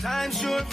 Time sure.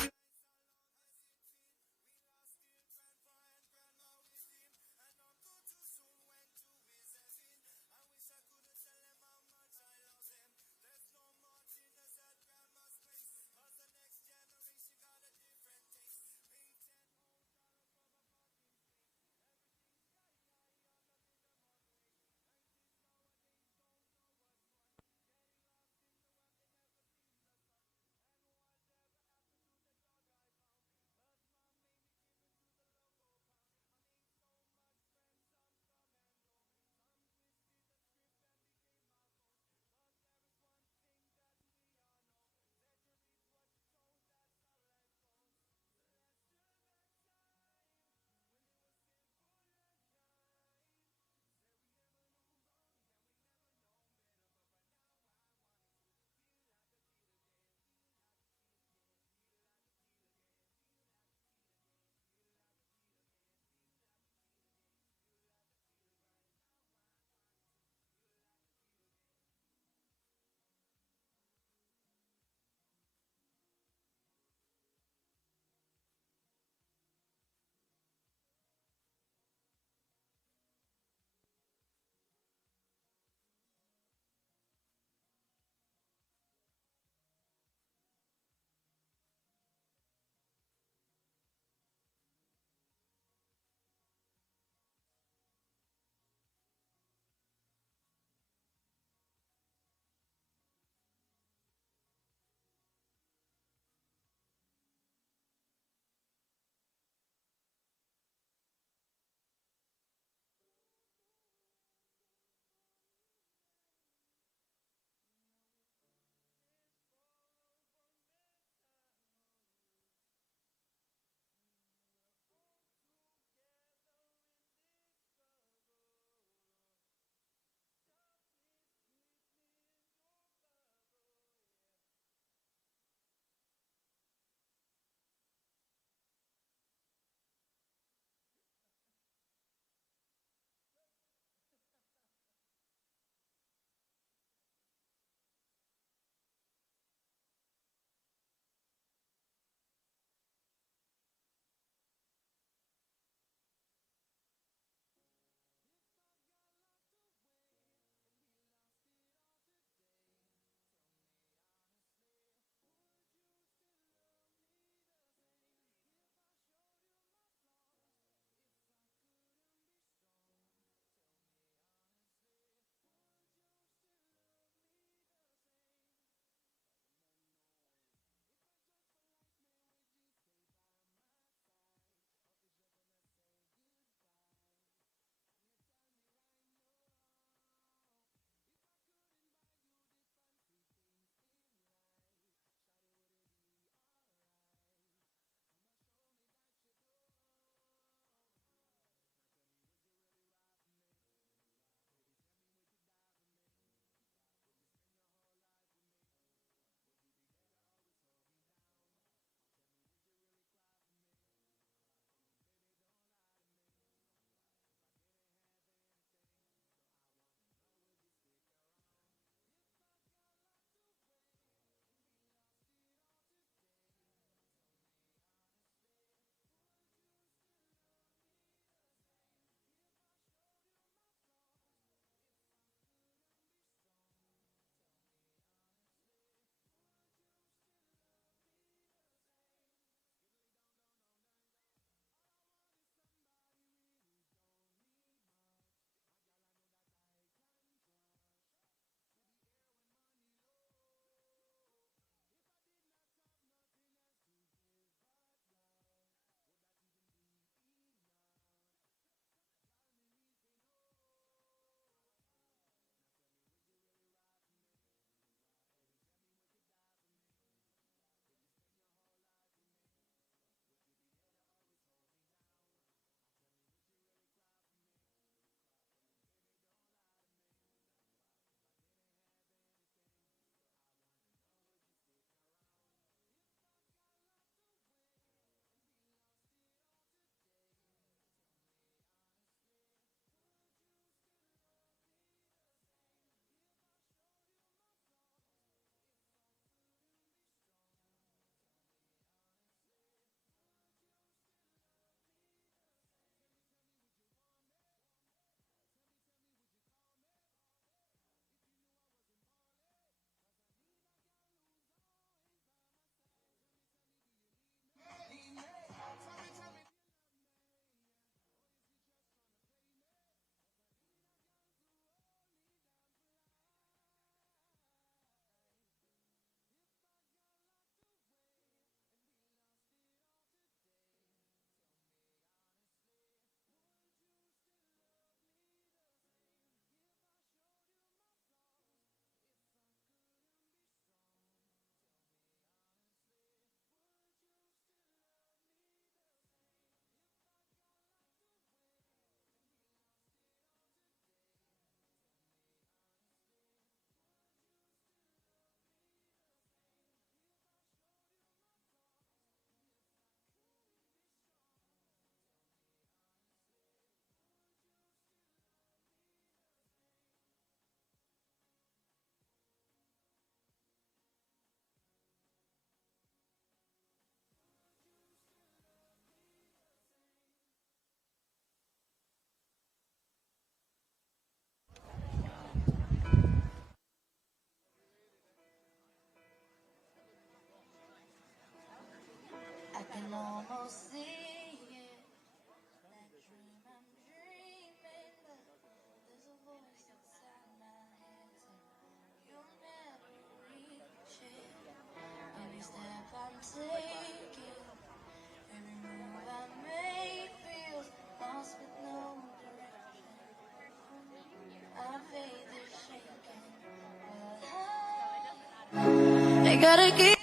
Gotta keep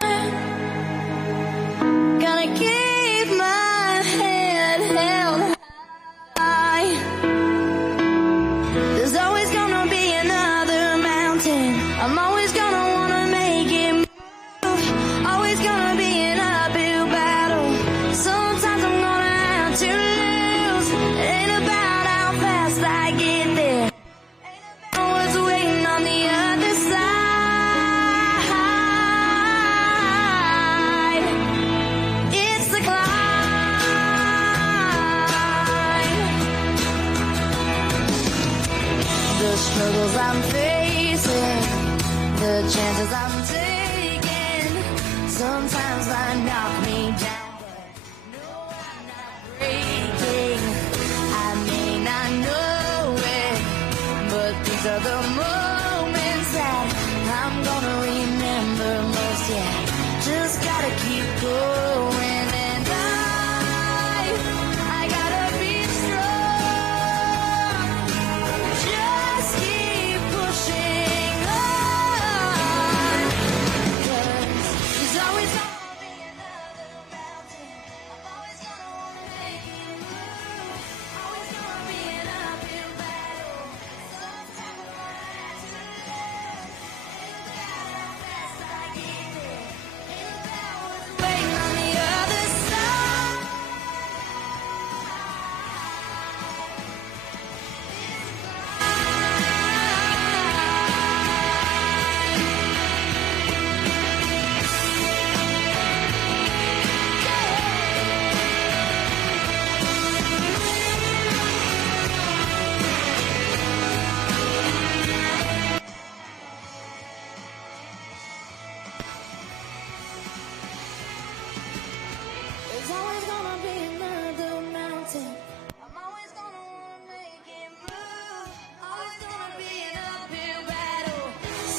trying. Gotta keep my head held high. There's always gonna be another mountain. I'm always gonna wanna make it move. Always gonna be an uphill battle. Sometimes I'm gonna have to lose. It ain't about how fast I get there. Ain't about what's waiting on the other side. It's the climb. The struggles I'm facing, the chances I'm taking, sometimes they knock me down, but no, I'm not breaking. I may not know it, but these are the moments that I'm gonna remember most. Yeah, just gotta keep going, and I gotta be strong. Just keep pushing on, 'cause there's always gonna be another mountain. I'm always gonna wanna make it move. Always gonna be an uphill battle. Sometimes I'm gonna have to lose. Ain't about how fast I get there. Ain't about what's waiting on the other side. There's always gonna be another mountain. I'm always gonna wanna make it move. Always gonna be an uphill battle.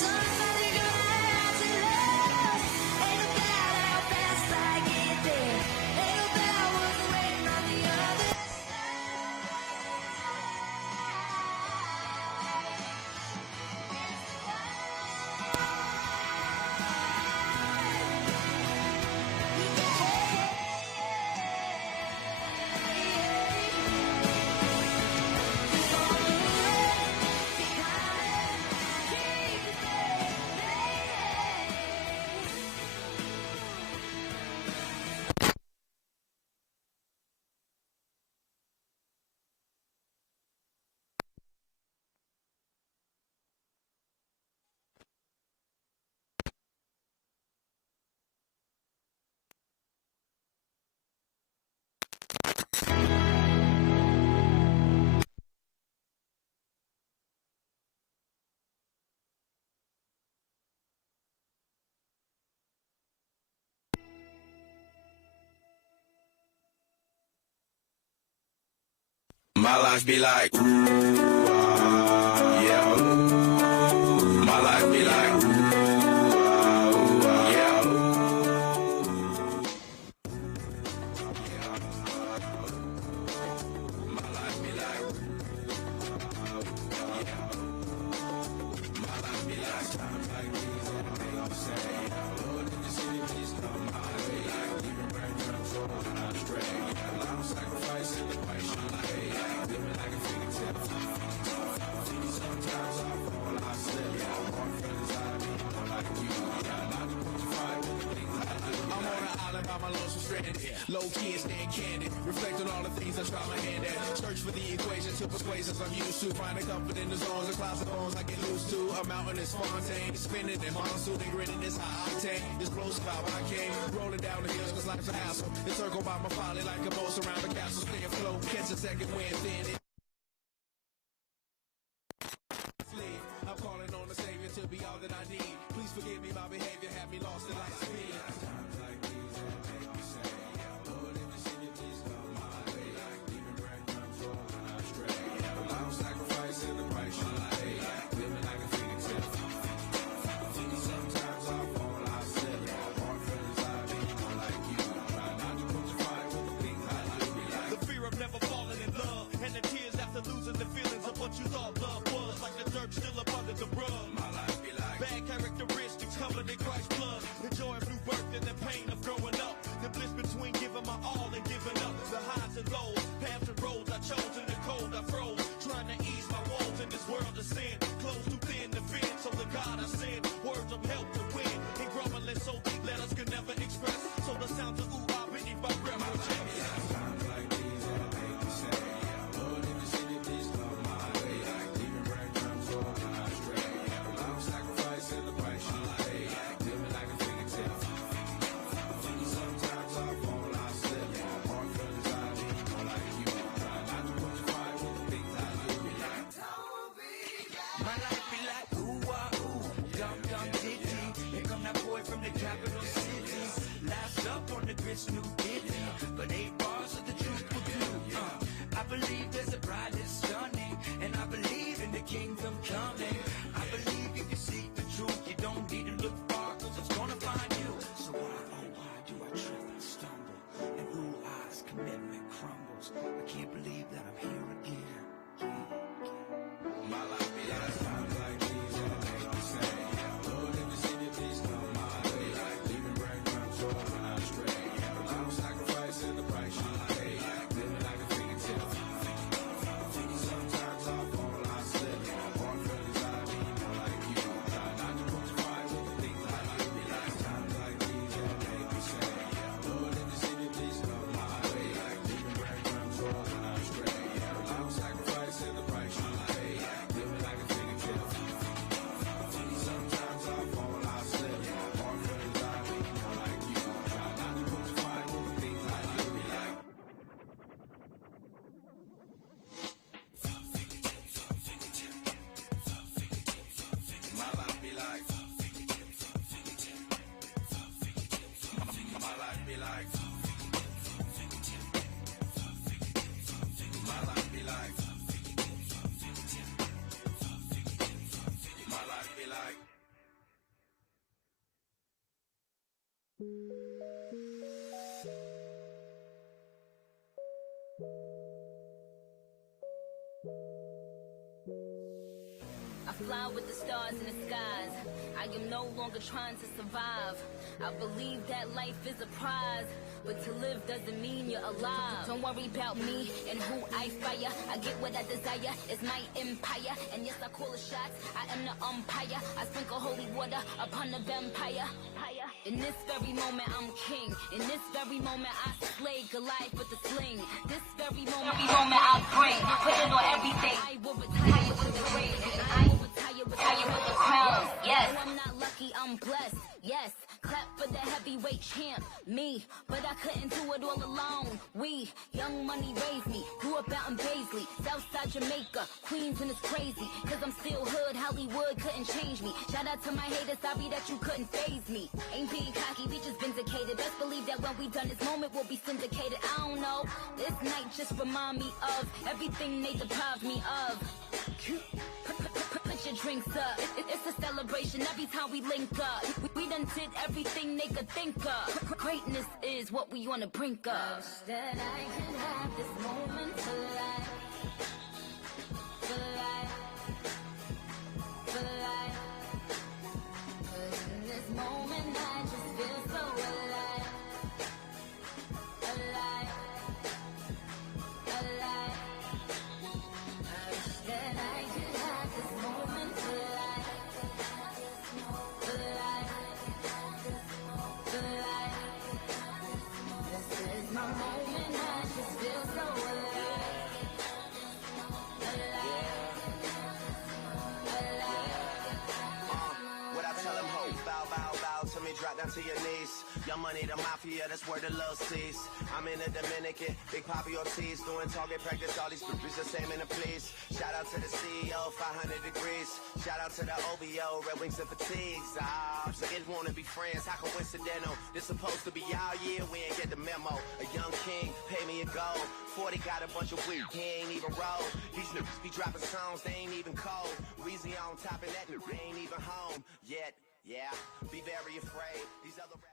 Somebody gonna have to love. Ain't about how fast I get there. Ain't about what's waiting on the other My life be like, ooh, yeah, ooh. My life be like, ooh, yeah, ooh. My life be like, my life be like times like these and they all say, Lord, if the city please come my way, like leaving breadcrumbs on our stray, a lot of sacrifice in the way, living like a fairy tale. Sometimes I fall, I slip. Heartfelt as I be, more like you. Not to put you fight with the things I do. I'm on an island by my lonesome stranded. Low key and staying candid. Reflect on all the things I try my hand at. Search for the equation to persuasions I'm used to. Finding comfort in the zones, the clouds of bones I get loose to. A mountain is Fontaine, spinning and monsoon and grinning is high octane. This blows about I came, rolling down the hills cause life's a hassle. Encircled by my folly like a moat around the castle. Stay afloat, catch a second wind, thin it. I'm calling on the Savior to be all that I need. Please forgive me, my behavior had me lost in light speed. Times like these that make me say, Lord, if it's in you, please come my way. Like leaving breadcrumbs on our stray. A lot of sacrifice in the price you pay. Living like a fairy tale. Sometimes I fall, I slip. Heartfelt as I be, more like you. Try not to crucify with the things I do. The fear of never falling in love and the tears I said, words of help to win. And grumbling so deep, letters could never express. So the sounds of ooh, I've been by breath. Times like these that make me say, Lord, if you see the beast come my way, like leaving breadcrumbs all my stray. I'm sacrificing the price you pay, living like a fingertip. Sometimes I fall, I slip. Heart feelings I need more like you. Try not to put your fire with the things I do. Like, my life be like ooh, ah, ooh, dum dum ditty. Here come that boy from the capital city. Last up on the grits, new ditty. But 8 bars of the truth will do. I believe there's a bride that's stunning, and I believe in the kingdom coming. I believe if you seek the truth, you don't need to look far, 'cause it's gonna find you. So why, oh why do I trip and stumble? And ooh, eyes, commitment crumbles. I can't believe that I'm here again. My life be like times like these that make me say, Lord, if you see the beast come my way, like leaving breadcrumbs all when I stray. I'm sacrificing the price you pay, living like a fingertip. Sometimes I fall, I slip. Heart feelings I need more like you. Try not to put your fire with the things I do. Like times like these that make me say, Lord, if you see the beast come my way, like leaving breadcrumbs all when I stray. I'm sacrificing the price you pay, living like a fingertip. Sometimes I fall, I slip. Heart feelings I need more like you. Try not to put your fire with the things I do. Like my life be like, my life be like, my life be like, my life be like. I fly with the stars in the skies. I am no longer trying to survive. I believe that life is a prize, but to live doesn't mean you're alive. Don't worry about me and who I fire. I get what I desire, it's my empire. And yes, I call the shots, I am the umpire. I sprinkle holy water upon the vampire. In this very moment, I'm king. In this very moment, I slay Goliath with the sling. This very moment I bring, put it on everything. I will retire with the ring, and I will retire with the crown. Yes, no, I'm not lucky, I'm blessed. Yes, clap for the heavyweight champ, me. But I couldn't do it all alone. We, young money raised me, grew up out in Paisley, Southside Jamaica, Queens, and it's crazy. 'Cause I'm still hood, Hollywood couldn't change me. Shout out to my haters, sorry that you couldn't faze me. Ain't being cocky, we just vindicated. Best believe that when we done this moment, we'll be syndicated. I don't know, this night just remind me of everything they deprived me of. Put your drinks up, it's a celebration every time we link up. We done did everything they could think of. Greatness is what we on the brink of. That I can have this moment for life, for life, for life. 'Cause in this moment I just feel so alive, alive, alive. I wish that I could have this moment for life, for life, for life. This is my moment, I just feel so alive, alive, alive. What I tell him, ho, bow, bow, bow to me, drop down to your knees. Young money, the mafia, that's where the love sees. I'm in the Dominican, Big Papi Ortiz, doing target practice, all these groupies the same in the police. Shout out to the CEO, 500 degrees. Shout out to the OVO, Red Wings and Fatigues. So they wanna be friends, how coincidental. This supposed to be our year, we ain't get the memo. A young king, pay me a gold. 40 got a bunch of weed, he ain't even roll. These niggas be dropping songs, they ain't even cold. Weezy on top of that, they ain't even home yet. Yeah, be very afraid. These other rappers.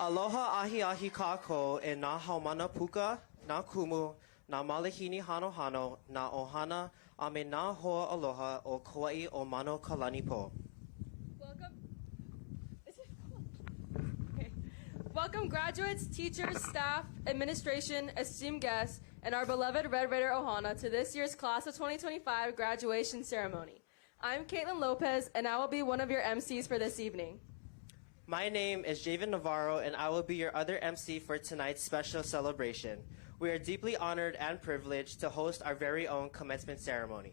Aloha ahi ahi kako e na haumana puka, na kumu, na malihini hano hano, na ohana, a me na hoa aloha o Kaua'i o mano kalani po. Okay. Welcome graduates, teachers, staff, administration, esteemed guests, and our beloved Red Raider Ohana to this year's Class of 2025 graduation ceremony. I'm Caitlin Lopez, and I will be one of your MCs for this evening. My name is Javen Navarro, and I will be your other MC for tonight's special celebration. We are deeply honored and privileged to host our very own commencement ceremony.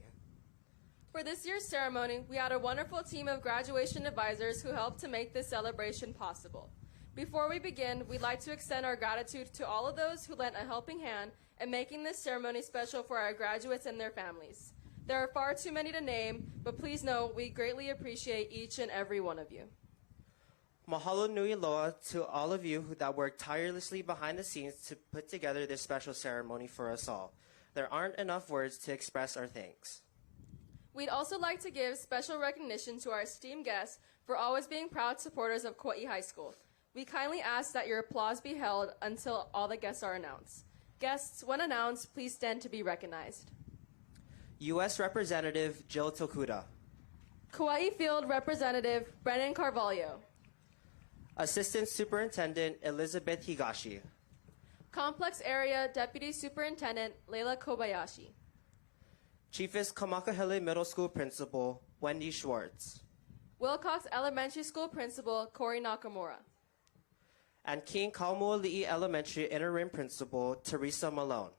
For this year's ceremony, we had a wonderful team of graduation advisors who helped to make this celebration possible. Before we begin, we'd like to extend our gratitude to all of those who lent a helping hand in making this ceremony special for our graduates and their families. There are far too many to name, but please know we greatly appreciate each and every one of you. Mahalo nui loa to all of you that worked tirelessly behind the scenes to put together this special ceremony for us all. There aren't enough words to express our thanks. We'd also like to give special recognition to our esteemed guests for always being proud supporters of Kaua'i High School. We kindly ask that your applause be held until all the guests are announced. Guests, when announced, please stand to be recognized. U.S. Representative Jill Tokuda. Kaua'i Field Representative Brennan Carvalho. Assistant Superintendent Elizabeth Higashi. Complex Area Deputy Superintendent Leila Kobayashi. Chiefess Kamakahele Middle School Principal Wendy Schwartz. Wilcox Elementary School Principal Corey Nakamura. And King Kaua'i Elementary Interim Principal Teresa Malone.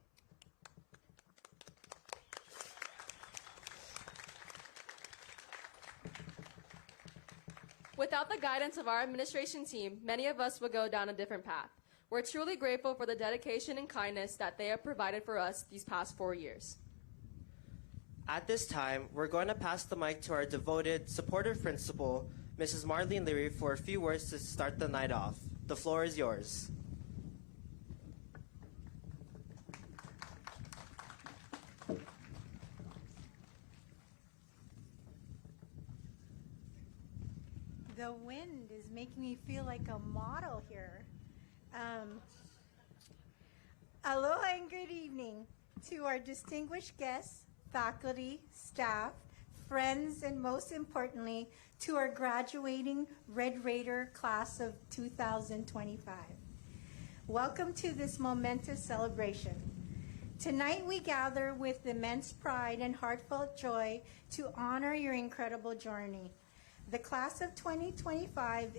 Without the guidance of our administration team, many of us would go down a different path. We're truly grateful for the dedication and kindness that they have provided for us these past 4 years. At this time, we're going to pass the mic to our devoted, supportive principal, Mrs. Marlene Leary, for a few words to start the night off. The floor is yours. The wind is making me feel like a model here. Aloha and good evening to our distinguished guests, faculty, staff, friends, and most importantly, to our graduating Red Raider class of 2025. Welcome to this momentous celebration. Tonight we gather with immense pride and heartfelt joy to honor your incredible journey. The class of 2025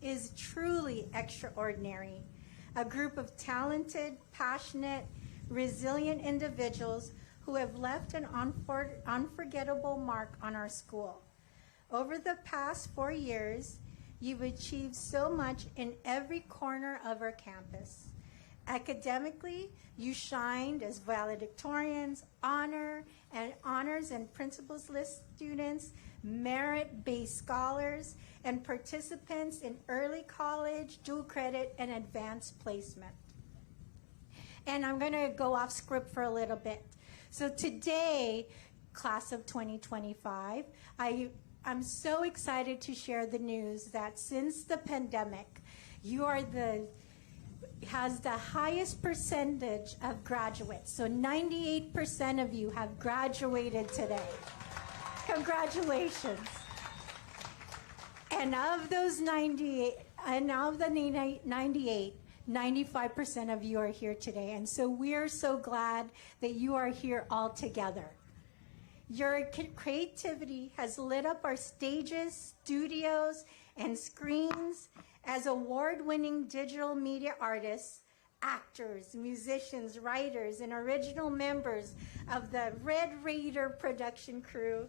is truly extraordinary. A group of talented, passionate, resilient individuals who have left an unforgettable mark on our school. Over the past 4 years, you've achieved so much in every corner of our campus. Academically, you shined as valedictorians, honors and principals list students, merit-based scholars, and participants in early college, dual credit, and advanced placement. And I'm going to go off script for a little bit. So today, class of 2025, I'm so excited to share the news that since the pandemic, you are has the highest percentage of graduates. So 98% of you have graduated today. Congratulations. And of those 98, 95% of you are here today. And so we're so glad that you are here all together. Your creativity has lit up our stages, studios, and screens as award-winning digital media artists, actors, musicians, writers, and original members of the Red Raider production crew.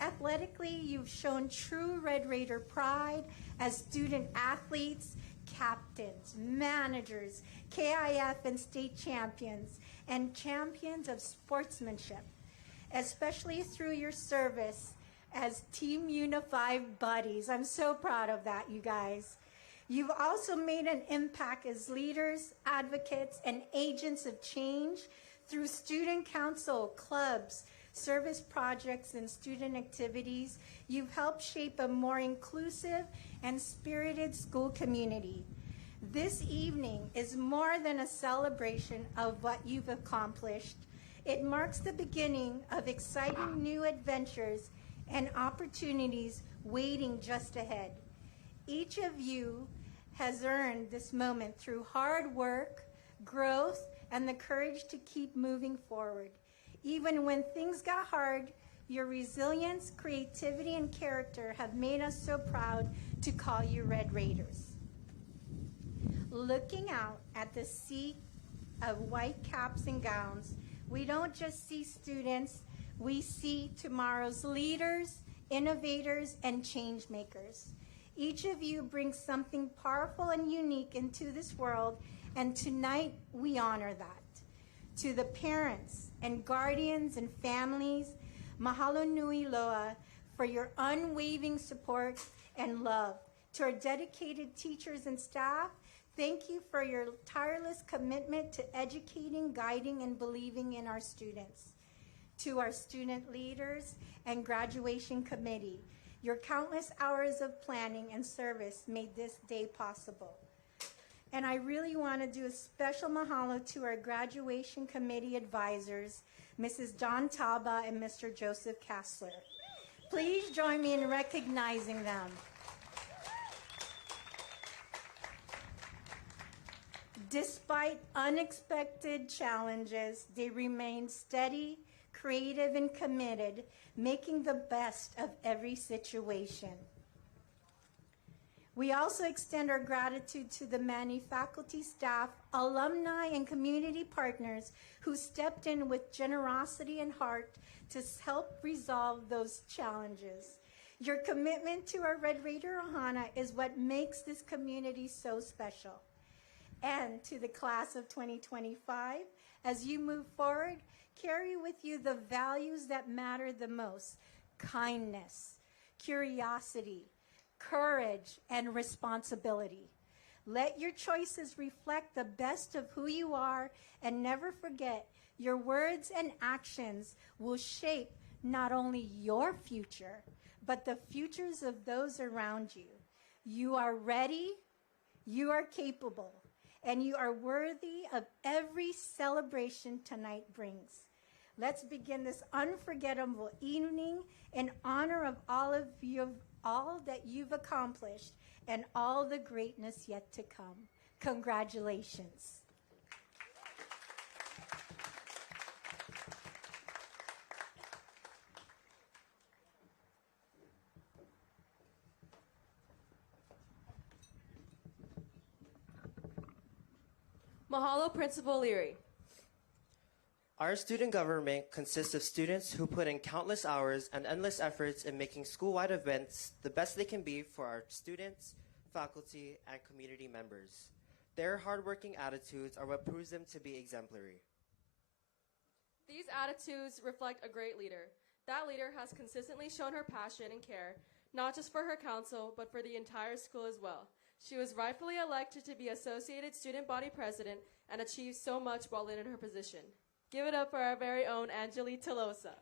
Athletically, you've shown true Red Raider pride as student athletes, captains, managers, KIF and state champions, and champions of sportsmanship, especially through your service as Team Unified buddies. I'm so proud of that, you guys. You've also made an impact as leaders, advocates, and agents of change through student council, clubs, service projects, and student activities, you've helped shape a more inclusive and spirited school community. This evening is more than a celebration of what you've accomplished. It marks the beginning of exciting new adventures and opportunities waiting just ahead. Each of you has earned this moment through hard work, growth, and the courage to keep moving forward. Even when things got hard, your resilience, creativity, and character have made us so proud to call you Red Raiders. Looking out at the sea of white caps and gowns, we don't just see students, we see tomorrow's leaders, innovators, and change makers. Each of you brings something powerful and unique into this world, and tonight we honor that. To the parents and guardians and families, mahalo nui loa for your unwavering support and love. To our dedicated teachers and staff, thank you for your tireless commitment to educating, guiding, and believing in our students. To our student leaders and graduation committee, your countless hours of planning and service made this day possible. And I really want to do a special mahalo to our graduation committee advisors, Mrs. Dawn Taba and Mr. Joseph Kassler. Please join me in recognizing them. Despite unexpected challenges, they remained steady, creative, and committed, making the best of every situation. We also extend our gratitude to the many faculty, staff, alumni, and community partners who stepped in with generosity and heart to help resolve those challenges. Your commitment to our Red Raider Ohana is what makes this community so special. And to the class of 2025, as you move forward, carry with you the values that matter the most: kindness, curiosity, courage, and responsibility. Let your choices reflect the best of who you are, and never forget, your words and actions will shape not only your future, but the futures of those around you. You are ready, you are capable, and you are worthy of every celebration tonight brings. Let's begin this unforgettable evening in honor of all that you've accomplished and all the greatness yet to come. Congratulations. Mahalo, Principal Leary. Our student government consists of students who put in countless hours and endless efforts in making school-wide events the best they can be for our students, faculty, and community members. Their hardworking attitudes are what proves them to be exemplary. These attitudes reflect a great leader. That leader has consistently shown her passion and care, not just for her council, but for the entire school as well. She was rightfully elected to be Associated Student Body President and achieved so much while in her position. Give it up for our very own Angeli Tolosa.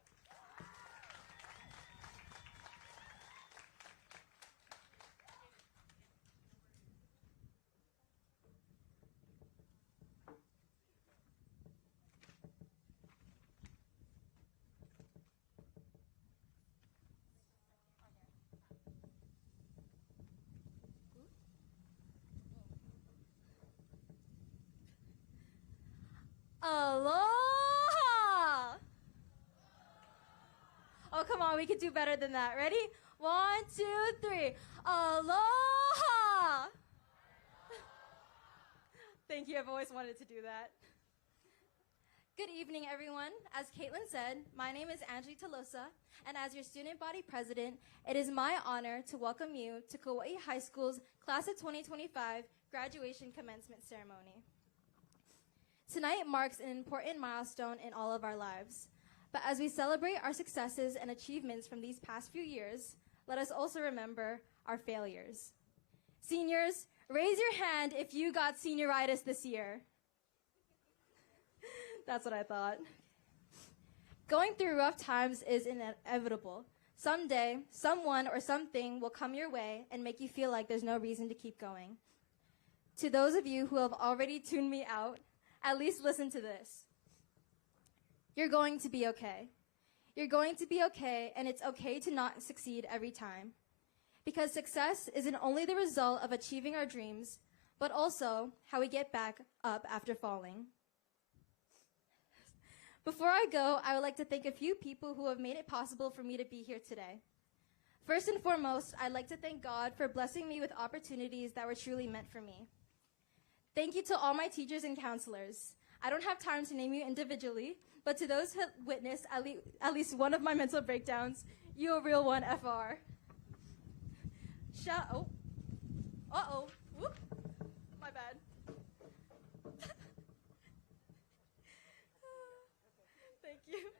Aloha! Oh, come on, we can do better than that. Ready? 1, 2, 3. Aloha! Thank you, I've always wanted to do that. Good evening, everyone. As Caitlin said, my name is Angie Tolosa, and as your student body president, it is my honor to welcome you to Kaua'i High School's Class of 2025 graduation commencement ceremony. Tonight marks an important milestone in all of our lives. But as we celebrate our successes and achievements from these past few years, let us also remember our failures. Seniors, raise your hand if you got senioritis this year. That's what I thought. Going through rough times is inevitable. Someday, someone or something will come your way and make you feel like there's no reason to keep going. To those of you who have already tuned me out, at least listen to this. You're going to be okay. You're going to be okay, and it's okay to not succeed every time. Because success isn't only the result of achieving our dreams, but also how we get back up after falling. Before I go, I would like to thank a few people who have made it possible for me to be here today. First and foremost, I'd like to thank God for blessing me with opportunities that were truly meant for me. Thank you to all my teachers and counselors. I don't have time to name you individually, but to those who witnessed at least one of my mental breakdowns, you a real one, FR. Whoop. My bad. Thank you.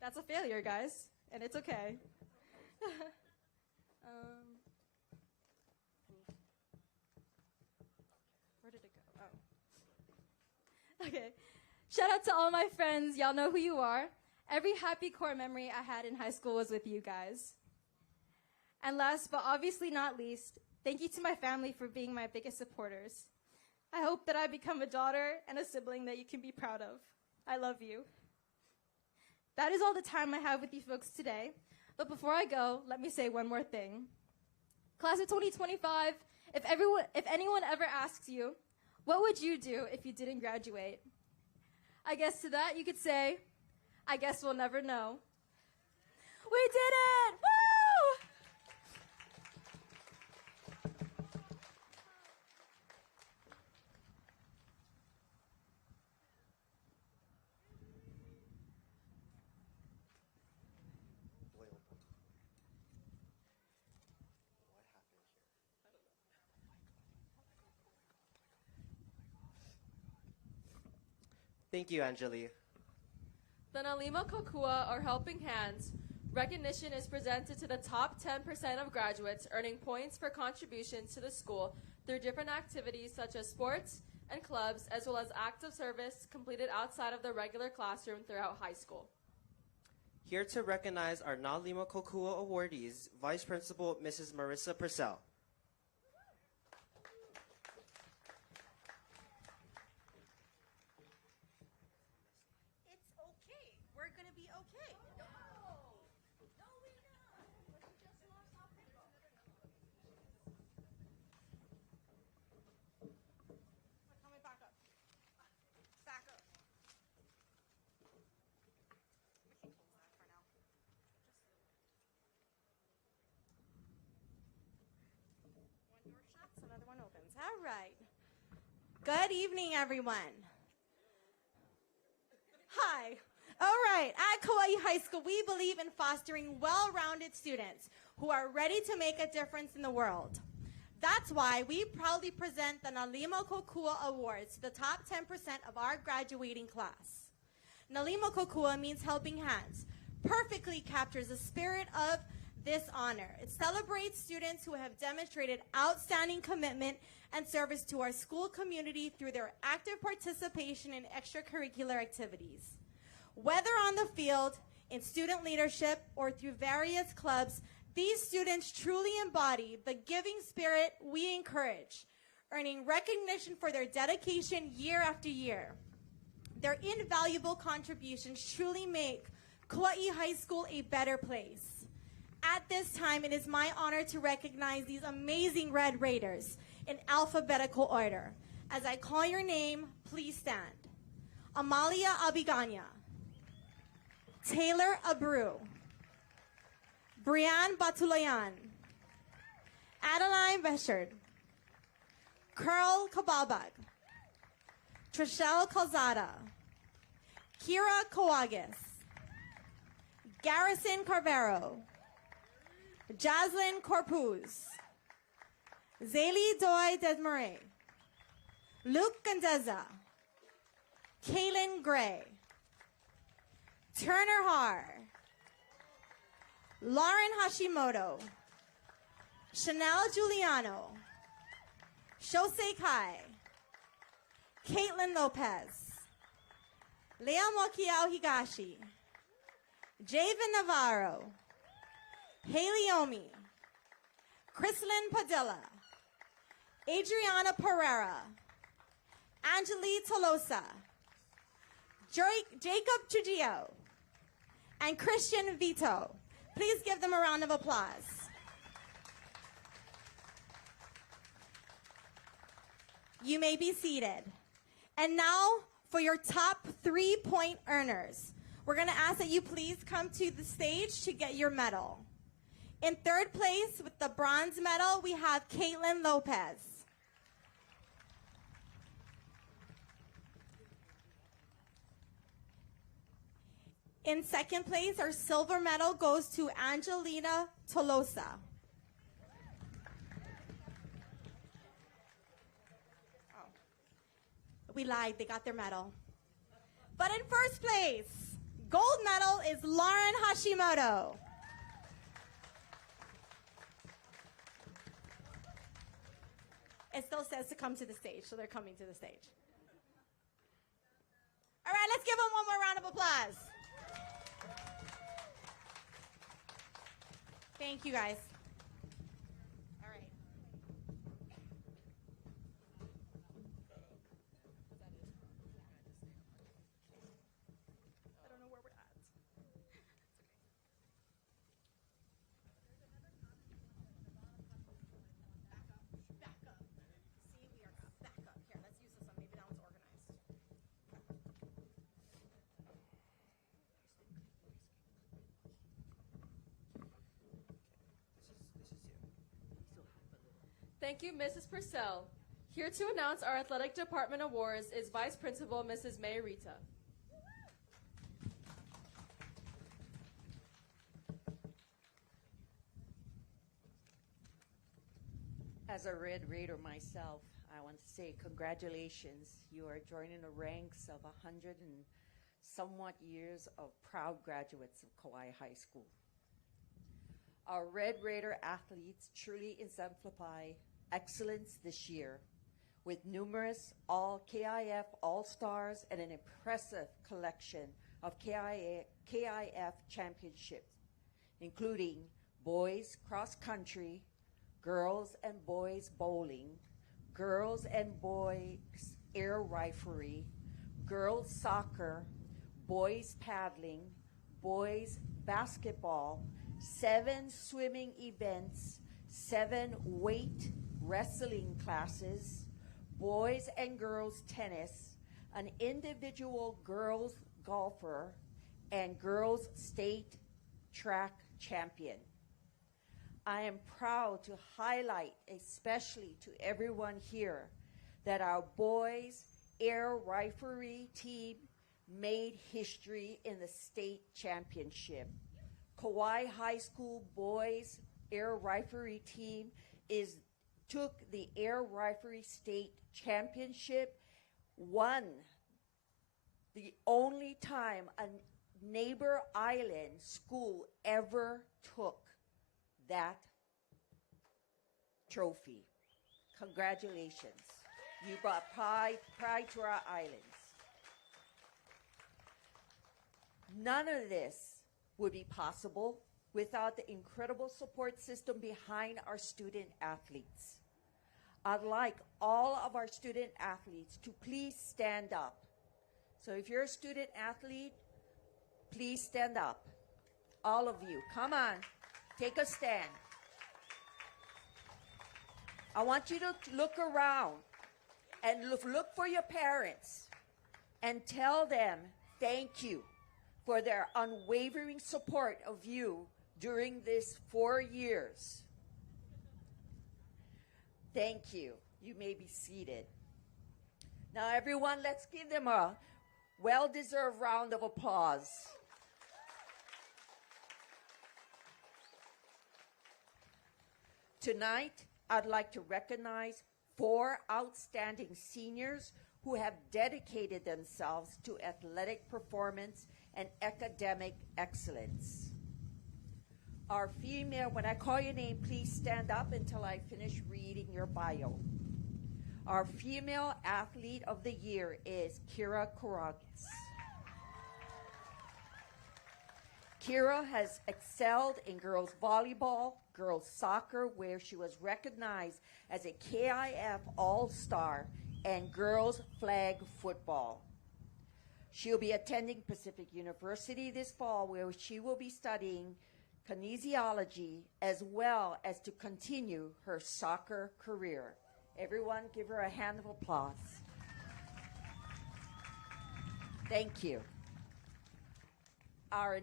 That's a failure, guys, and it's okay. Where did it go? Oh. Okay. Shout out to all my friends. Y'all know who you are. Every happy core memory I had in high school was with you guys. And last but obviously not least, thank you to my family for being my biggest supporters. I hope that I become a daughter and a sibling that you can be proud of. I love you. That is all the time I have with you folks today. But before I go, let me say one more thing. Class of 2025, if anyone ever asks you, what would you do if you didn't graduate? I guess to that you could say, I guess we'll never know. We did it! Woo! Thank you, Anjali. The Nalima Kokua, or Helping Hands, recognition is presented to the top 10% of graduates earning points for contributions to the school through different activities such as sports and clubs, as well as acts of service completed outside of the regular classroom throughout high school. Here to recognize our Nalima Kokua awardees, Vice Principal Mrs. Marissa Purcell. All right. Good evening, everyone. Hi. All right. At Kaua'i High School, we believe in fostering well-rounded students who are ready to make a difference in the world. That's why we proudly present the Nalima Kokua Awards to the top 10% of our graduating class. Nalima Kokua means helping hands, perfectly captures the spirit of this honor. It celebrates students who have demonstrated outstanding commitment and service to our school community through their active participation in extracurricular activities. Whether on the field, in student leadership, or through various clubs, these students truly embody the giving spirit we encourage, earning recognition for their dedication year after year. Their invaluable contributions truly make Kaua'i High School a better place. At this time, it is my honor to recognize these amazing Red Raiders in alphabetical order. As I call your name, please stand. Amalia Abiganya, Taylor Abreu, Brianne Batulayan, Adeline Beshard, Curl Kababag, Trishelle Calzada, Kira Coagas, Garrison Carvero, Jaslyn Corpuz, Zaylee Doy Desmarais, Luke Gandeza, Kaylin Gray, Turner Har, Lauren Hashimoto, Chanel Giuliano, Shosei Kai, Caitlin Lopez, Lea Mokiao Higashi, Javen Navarro, Haley Omi, Chrislyn Padilla, Adriana Pereira, Angeli Tolosa, Jacob Trujillo, and Christian Vito. Please give them a round of applause. You may be seated. And now for your top 3-point earners. We're going to ask that you please come to the stage to get your medal. In third place with the bronze medal, we have Caitlin Lopez. In second place, our silver medal goes to Angelina Tolosa. We lied, they got their medal. But in first place, gold medal is Lauren Hashimoto. It still says to come to the stage, so they're coming to the stage. All right, let's give them one more round of applause. Thank you, guys. All right. I don't know where we're at. Back up. See, we are back up. Here, let's use this one. Maybe that one's organized. Thank you, Mrs. Purcell. Here to announce our athletic department awards is Vice Principal Mrs. Mayarita. As a Red Raider myself, I want to say congratulations. You are joining the ranks of 100 and somewhat years of proud graduates of Kaua'i High School. Our Red Raider athletes truly exemplify excellence this year with numerous KIF All-Stars and an impressive collection of KIF championships, including boys cross country, girls and boys bowling, girls and boys air riflery, girls soccer, boys paddling, boys basketball, 7 swimming events, 7 weight wrestling classes, boys and girls tennis, an individual girls golfer, and girls state track champion. I am proud to highlight, especially to everyone here, that our boys air riflery team made history in the state championship. Kaua'i High School boys air riflery team took the air riflery state championship, won the only time a neighbor island school ever took that trophy. Congratulations. You brought pride to our islands. None of this would be possible without the incredible support system behind our student athletes. I'd like all of our student athletes to please stand up. So if you're a student athlete, please stand up. All of you, come on, take a stand. I want you to look around and look for your parents and tell them thank you for their unwavering support of you during this 4 years. Thank you. You may be seated. Now, everyone, let's give them a well-deserved round of applause. Tonight, I'd like to recognize 4 outstanding seniors who have dedicated themselves to athletic performance and academic excellence. Our female, when I call your name, please stand up until I finish reading your bio. Our female athlete of the year is Kira Karagas. Kira has excelled in girls volleyball, girls soccer, where she was recognized as a KIF All-Star, and girls flag football. She'll be attending Pacific University this fall, where she will be studying kinesiology as well as to continue her soccer career. Everyone give her a hand of applause. Thank you. Our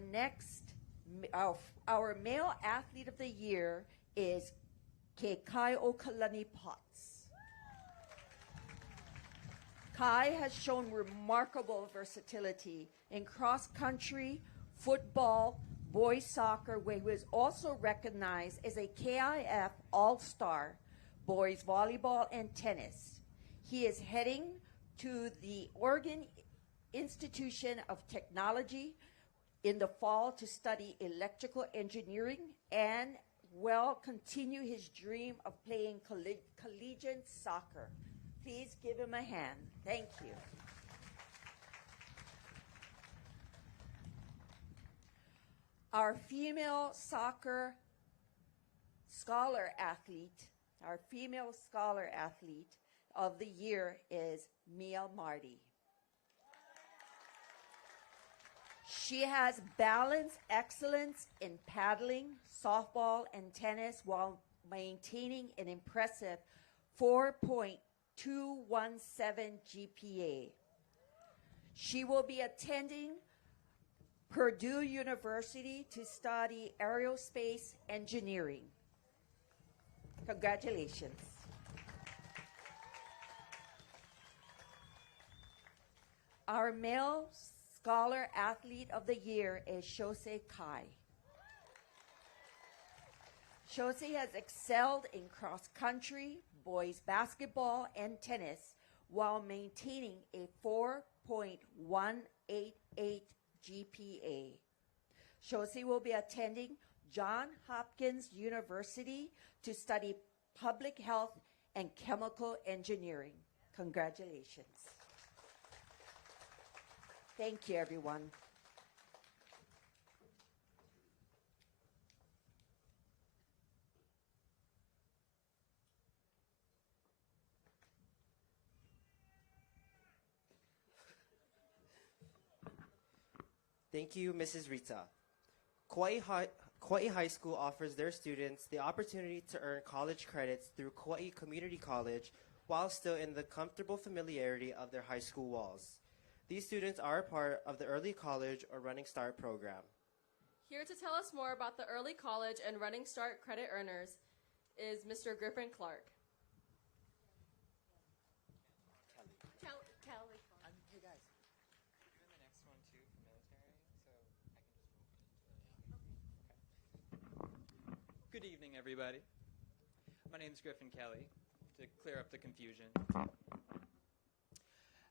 male athlete of the year is Kaua'i Potts. Kai has shown remarkable versatility in cross country, football, boys soccer, where he was also recognized as a KIF All-Star, boys volleyball and tennis. He is heading to the Oregon Institution of Technology in the fall to study electrical engineering and will continue his dream of playing collegiate soccer. Please give him a hand. Thank you. Our female soccer scholar athlete of the year is Mia Marty. She has balanced excellence in paddling, softball, and tennis while maintaining an impressive 4.217 GPA. She will be attending Purdue University to study aerospace engineering. Congratulations. Our male scholar athlete of the year is Shosei Kai. Shosei has excelled in cross country, boys basketball, and tennis while maintaining a 4.188 GPA. Shosei will be attending Johns Hopkins University to study public health and chemical engineering. Congratulations. Thank you, everyone. Thank you, Mrs. Rita. Kaua'i High School offers their students the opportunity to earn college credits through Kaua'i Community College while still in the comfortable familiarity of their high school walls. These students are a part of the Early College or Running Start program. Here to tell us more about the Early College and Running Start credit earners is Mr. Griffin Clark. Kelly. Hey guys, you're doing the next one too for military, so I can just Okay. Good evening, everybody. My name is Griffin Kelly, to clear up the confusion.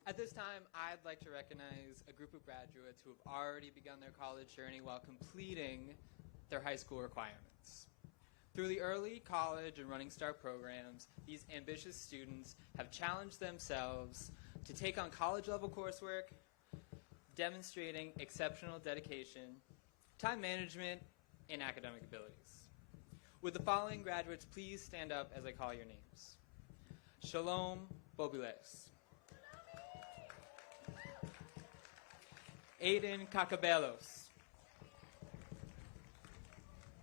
At this time, I'd like to recognize a group of graduates who have already begun their college journey while completing their high school requirements. Through the Early College and Running Start programs, these ambitious students have challenged themselves to take on college-level coursework, demonstrating exceptional dedication, time management, and academic abilities. Would the following graduates please stand up as I call your names? Shalom Bobiles. Aiden Cacabelos.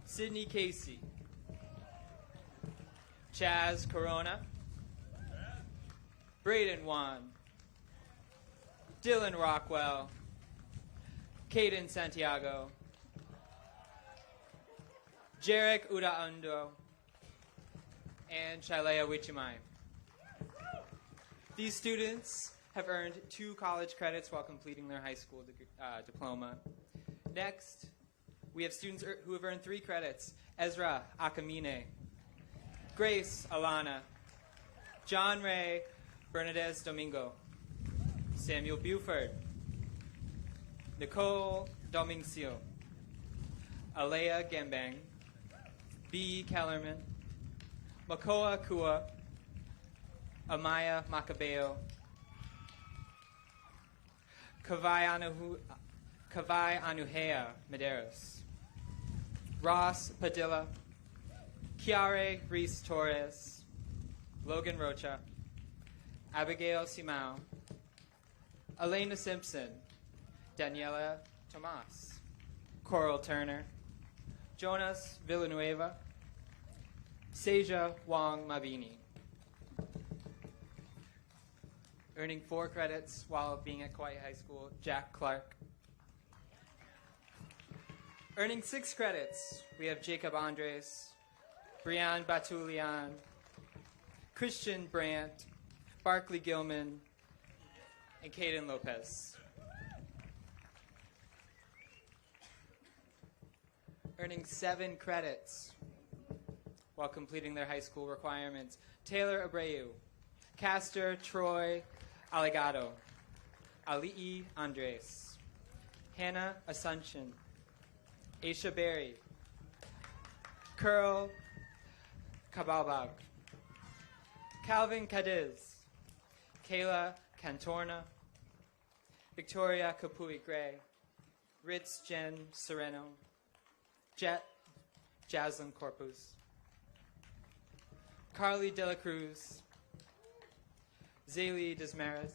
Sydney Casey. Chaz Corona. Braden Wan. Dylan Rockwell. Caden Santiago. Jarek Udaundo. And Shalea Wichimai. These students have earned 2 college credits while completing their high school diploma. Next, we have students who have earned 3 credits. Ezra Akamine, Grace Alana, John Ray Bernadez Domingo, Samuel Buford, Nicole Domincio, Alea Gambang, B. Kellerman, Makoa Kua, Amaya Macabeo, Kavai Anuhea Medeiros, Ross Padilla, Chiare Reese Torres, Logan Rocha, Abigail Simao, Elena Simpson, Daniela Tomas, Coral Turner, Jonas Villanueva, Seja Wong Mabini. Earning 4 credits while being at Kaua'i High School, Jack Clark. Earning 6 credits, we have Jacob Andres, Brian Batulian, Christian Brandt, Barkley Gilman, and Caden Lopez. Earning 7 credits while completing their high school requirements, Taylor Abreu, Castor Troy Aligado, Ali'i Andres, Hannah Asuncion, Aisha Berry, Curl Kabalbag, Calvin Cadiz, Kayla Cantorna, Victoria Kapui Gray, Ritz Jen Sereno, Jet Jaslyn Corpus, Carly De La Cruz, Zaylee Desmaris,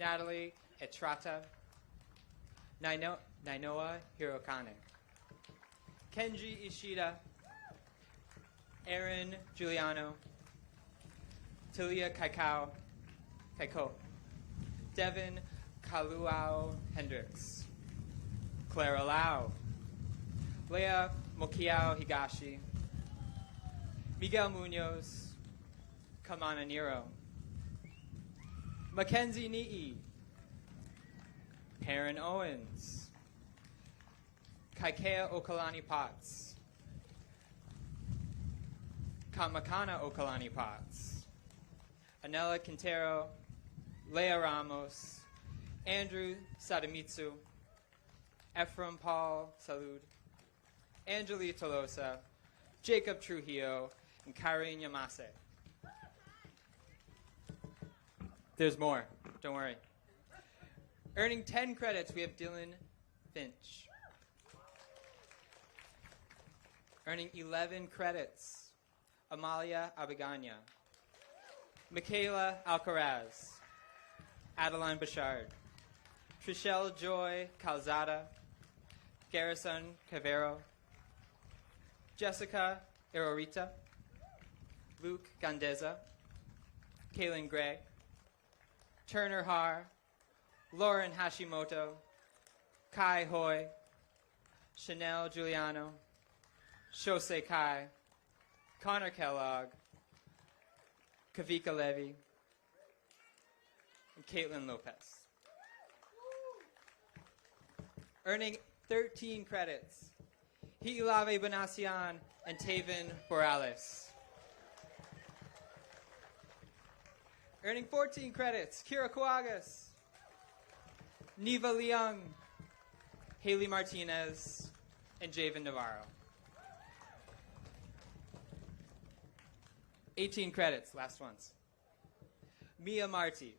Natalie Etrata, Nainoa Hirokane, Kenji Ishida, Aaron Giuliano, Talia Kaiko, Devin Kaluao Hendricks, Clara Lau, Leah Mokiao Higashi, Miguel Munoz, Kamana Nero, Mackenzie Ni'i, Perrin Owens, Kaikea Okalani Potts, Kamakana Okalani Potts, Anela Quintero, Leah Ramos, Andrew Sadamitsu, Ephraim Paul Salud, Angeli Tolosa, Jacob Trujillo, and Karen Yamase. There's more, don't worry. Earning 10 credits, we have Dylan Finch. Earning 11 credits, Amalia Abiganya, Michaela Alcaraz, Adeline Bouchard, Trishelle Joy Calzada, Garrison Cavero, Jessica Erorita, Luke Gandeza, Kaylin Gray, Turner Har, Lauren Hashimoto, Kai Hoy, Chanel Giuliano, Shosei Kai, Connor Kellogg, Kavika Levy, and Caitlin Lopez. Earning 13 credits, Hiilave Banasian and Taven Borales. Earning 14 credits, Kira Kuagas, Neva Leung, Haley Martinez, and Javen Navarro. 18 credits, last ones. Mia Marti.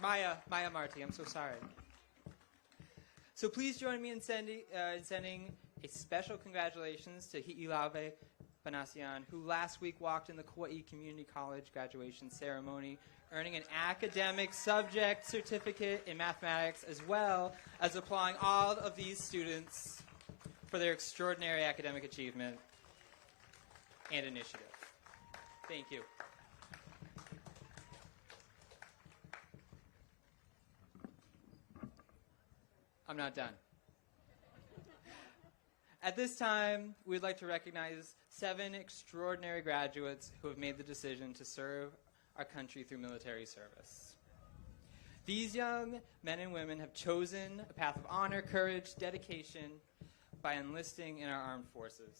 Maya Marti, I'm so sorry. So please join me in sending a special congratulations to Hiilave Banasian, who last week walked in the Kaua'i Community College graduation ceremony, earning an academic subject certificate in mathematics, as well as applying all of these students for their extraordinary academic achievement and initiative. Thank you. I'm not done. At this time, we'd like to recognize 7 extraordinary graduates who have made the decision to serve our country through military service. These young men and women have chosen a path of honor, courage, dedication by enlisting in our armed forces.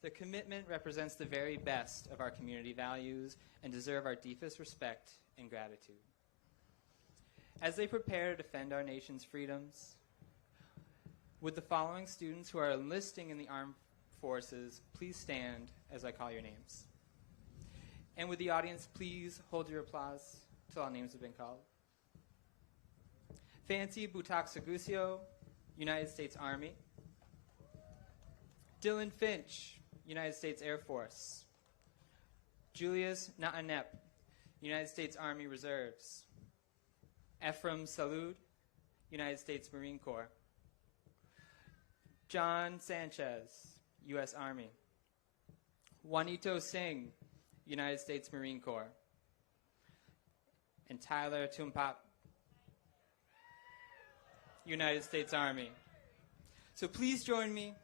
Their commitment represents the very best of our community values and deserve our deepest respect and gratitude. As they prepare to defend our nation's freedoms, would the following students who are enlisting in the armed forces please stand as I call your names? And would the audience please hold your applause till all names have been called? Fancy Butak Sagusio, United States Army. Dylan Finch, United States Air Force. Julius Naanep, United States Army Reserves. Ephraim Salud, United States Marine Corps. John Sanchez, U.S. Army. Juanito Singh, United States Marine Corps. And Tyler Tumpap, United States Army. So please join me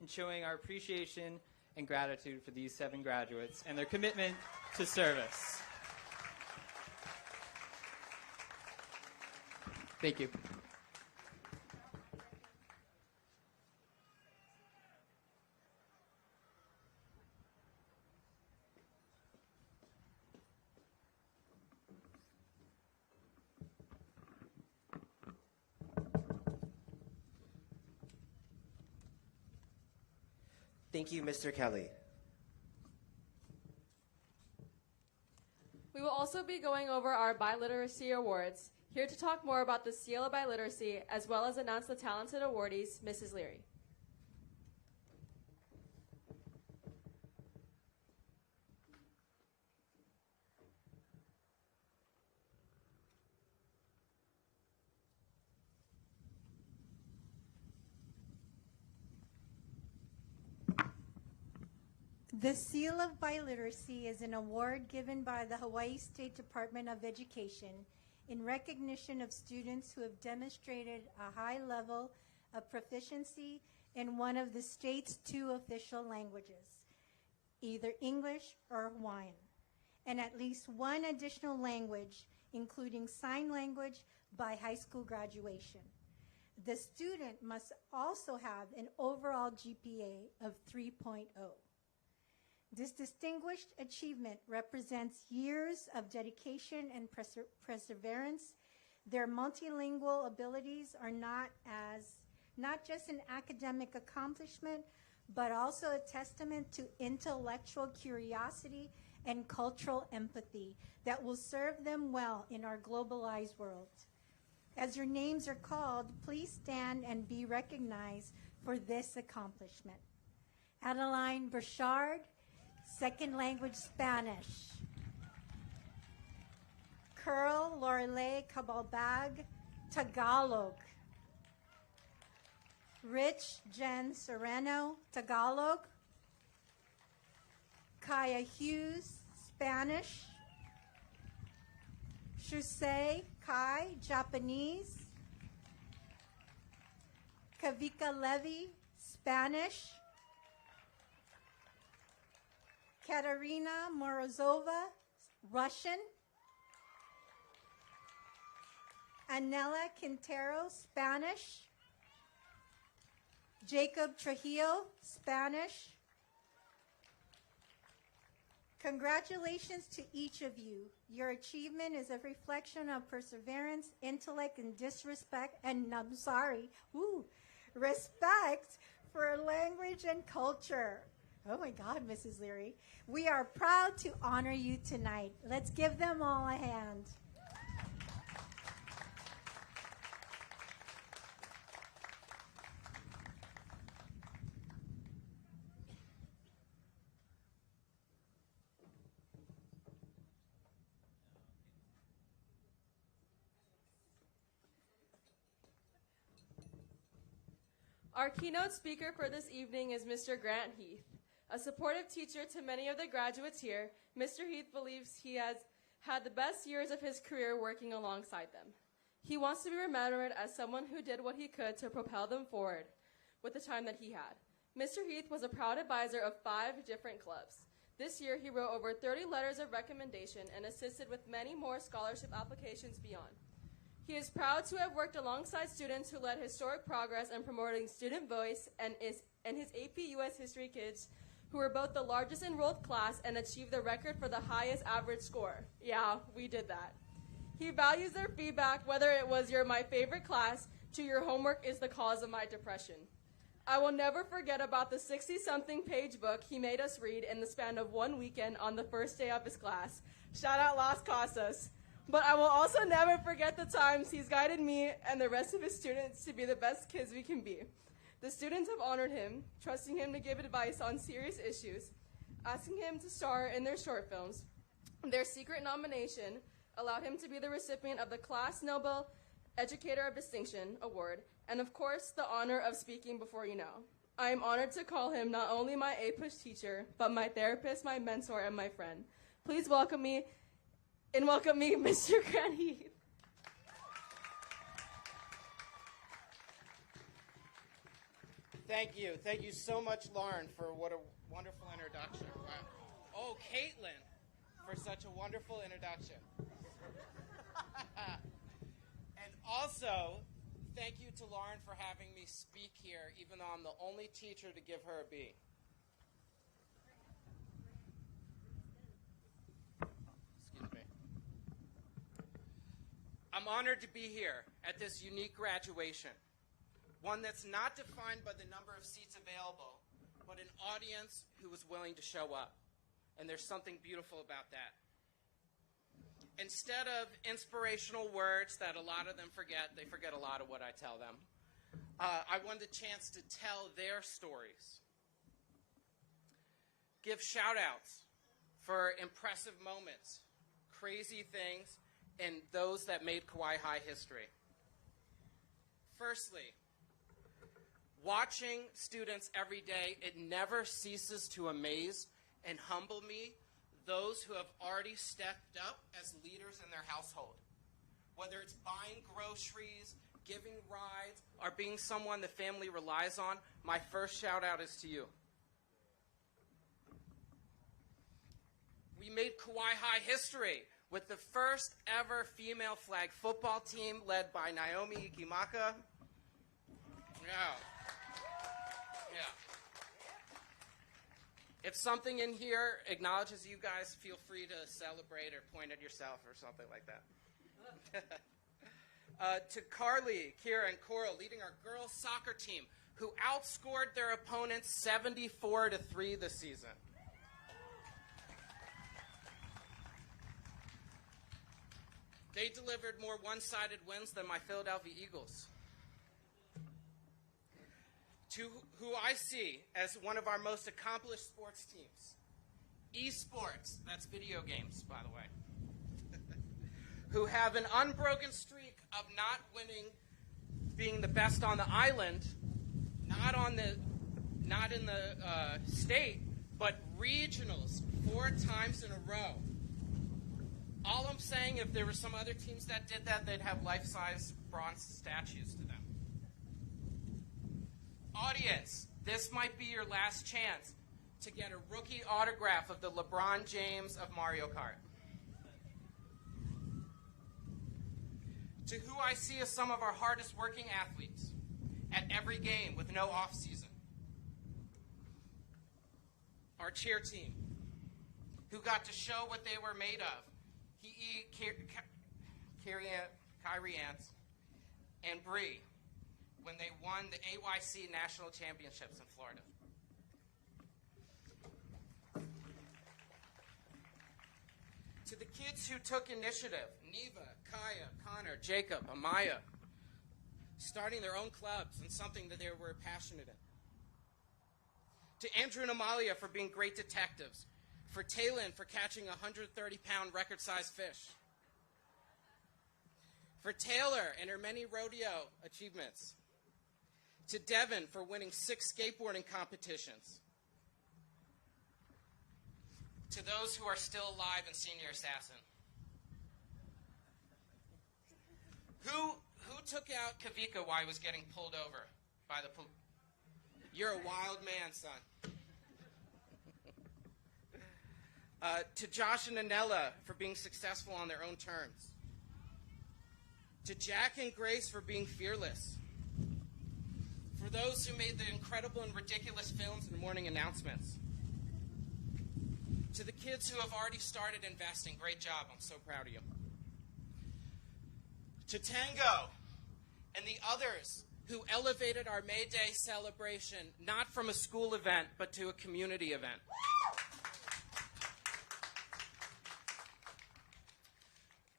in showing our appreciation and gratitude for these 7 graduates and their commitment to service. Thank you. Thank you, Mr. Kelly. We will also be going over our Biliteracy Awards. Here to talk more about the Seal of Biliteracy, as well as announce the talented awardees, Mrs. Leary. The Seal of Biliteracy is an award given by the Hawaii State Department of Education in recognition of students who have demonstrated a high level of proficiency in one of the state's 2 official languages, either English or Hawaiian, and at least 1 additional language, including sign language, by high school graduation. The student must also have an overall GPA of 3.0. This distinguished achievement represents years of dedication and perseverance. Their multilingual abilities are not just an academic accomplishment, but also a testament to intellectual curiosity and cultural empathy that will serve them well in our globalized world. As your names are called, please stand and be recognized for this accomplishment. Adeline Burchard, second language Spanish. Curl Lorelei Cabalbag, Tagalog. Rich Jen Sereno, Tagalog. Kaya Hughes, Spanish. Shusei Kai, Japanese. Kavika Levy, Spanish. Katerina Morozova, Russian. Anela Quintero, Spanish. Jacob Trujillo, Spanish. Congratulations to each of you. Your achievement is a reflection of perseverance, intellect, and respect for language and culture. Oh my God, Mrs. Leary. We are proud to honor you tonight. Let's give them all a hand. Our keynote speaker for this evening is Mr. Grant Heath. A supportive teacher to many of the graduates here, Mr. Heath believes he has had the best years of his career working alongside them. He wants to be remembered as someone who did what he could to propel them forward with the time that he had. Mr. Heath was a proud advisor of 5 different clubs. This year, he wrote over 30 letters of recommendation and assisted with many more scholarship applications beyond. He is proud to have worked alongside students who led historic progress in promoting student voice and his AP US History kids who were both the largest enrolled class and achieved the record for the highest average score. Yeah, we did that. He values their feedback, whether it was "you're my favorite class" to "your homework is the cause of my depression." I will never forget about the 60-something page book he made us read in the span of 1 weekend on the first day of his class. Shout out Las Casas. But I will also never forget the times he's guided me and the rest of his students to be the best kids we can be. The students have honored him, trusting him to give advice on serious issues, asking him to star in their short films. Their secret nomination allowed him to be the recipient of the Class Nobel Educator of Distinction Award, and of course, the honor of speaking before you now. I am honored to call him not only my A-push teacher, but my therapist, my mentor, and my friend. Please welcome me, Mr. Grant Heath. Thank you. Thank you so much, Lauren, for what a wonderful introduction. Wow. Oh, Caitlin, for such a wonderful introduction. And also, thank you to Lauren for having me speak here, even though I'm the only teacher to give her a B. Excuse me. I'm honored to be here at this unique graduation, one that's not defined by the number of seats available, but an audience who was willing to show up. And there's something beautiful about that. Instead of inspirational words that a lot of them forget, they forget a lot of what I tell them. I wanted a chance to tell their stories. Give shout-outs for impressive moments, crazy things, and those that made Kaua'i High history. Firstly, watching students every day, it never ceases to amaze and humble me, those who have already stepped up as leaders in their household. Whether it's buying groceries, giving rides, or being someone the family relies on, my first shout out is to you. We made Kaua'i High history with the first ever female flag football team led by Naomi Ikimaka. Yeah. If something in here acknowledges you guys, feel free to celebrate or point at yourself or something like that. To Carly, Kira, and Coral leading our girls soccer team, who outscored their opponents 74-3 this season. They delivered more one-sided wins than my Philadelphia Eagles. To who I see as one of our most accomplished sports teams. Esports, that's video games, by the way, who have an unbroken streak of not winning, being the best on the island, not in the state, but regionals 4 times in a row. All I'm saying, if there were some other teams that did that, they'd have life-size bronze statues to them. Audience, this might be your last chance to get a rookie autograph of the LeBron James of Mario Kart. To who I see as some of our hardest working athletes at every game with no off season. Our cheer team, who got to show what they were made of. Kyrie Ants and Bree, when they won the AYC National Championships in Florida. To the kids who took initiative, Neva, Kaya, Connor, Jacob, Amaya, starting their own clubs and something that they were passionate in. To Andrew and Amalia for being great detectives. For Taylin for catching a 130-pound record-sized fish. For Taylor and her many rodeo achievements. To Devin for winning 6 skateboarding competitions. To those who are still alive and senior assassin. Who took out Kavika while he was getting pulled over by the police? You're a wild man, son. To Josh and Anella for being successful on their own terms. To Jack and Grace for being fearless. For those who made the incredible and ridiculous films and morning announcements. To the kids who have already started investing, great job, I'm so proud of you. To Tango and the others who elevated our May Day celebration, not from a school event, but to a community event.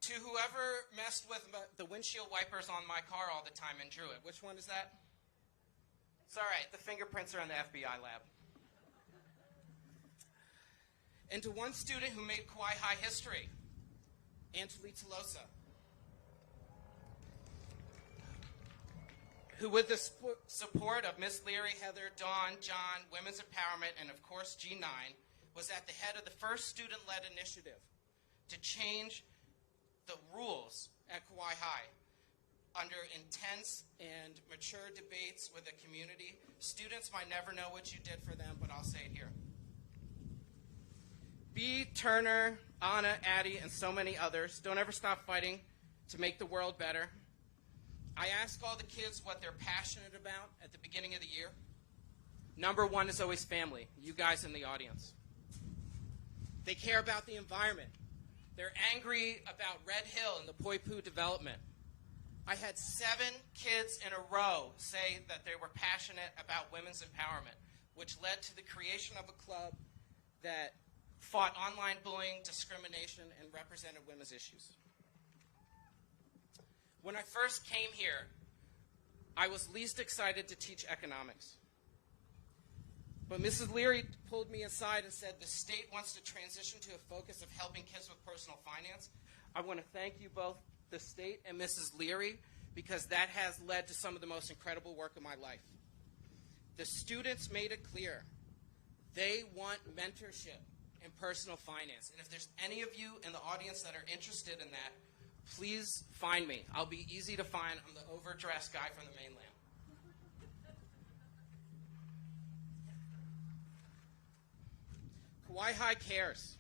To To whoever messed with the windshield wipers on my car all the time and drew it. Which one is that? It's all right. The fingerprints are in the FBI lab. And to one student who made Kaua'i High history, Angeli Tolosa, who with the support of Miss Leary, Heather, Dawn, John, Women's Empowerment, and of course G9, was at the head of the first student-led initiative to change the rules at Kaua'i High. Under intense and mature debates with the community, students might never know what you did for them, but I'll say it here. B, Turner, Anna, Addie, and so many others, don't ever stop fighting to make the world better. I ask all the kids what they're passionate about at the beginning of the year. Number one is always family, you guys in the audience. They care about the environment. They're angry about Red Hill and the Poipu development. I had 7 kids in a row say that they were passionate about women's empowerment, which led to the creation of a club that fought online bullying, discrimination, and represented women's issues. When I first came here, I was least excited to teach economics. But Mrs. Leary pulled me aside and said, the state wants to transition to a focus of helping kids with personal finance. I want to thank you both, the state and Mrs. Leary, because that has led to some of the most incredible work of my life. The students made it clear they want mentorship in personal finance. And if there's any of you in the audience that are interested in that, please find me. I'll be easy to find. I'm the overdressed guy from the mainland. Kaua'i High cares.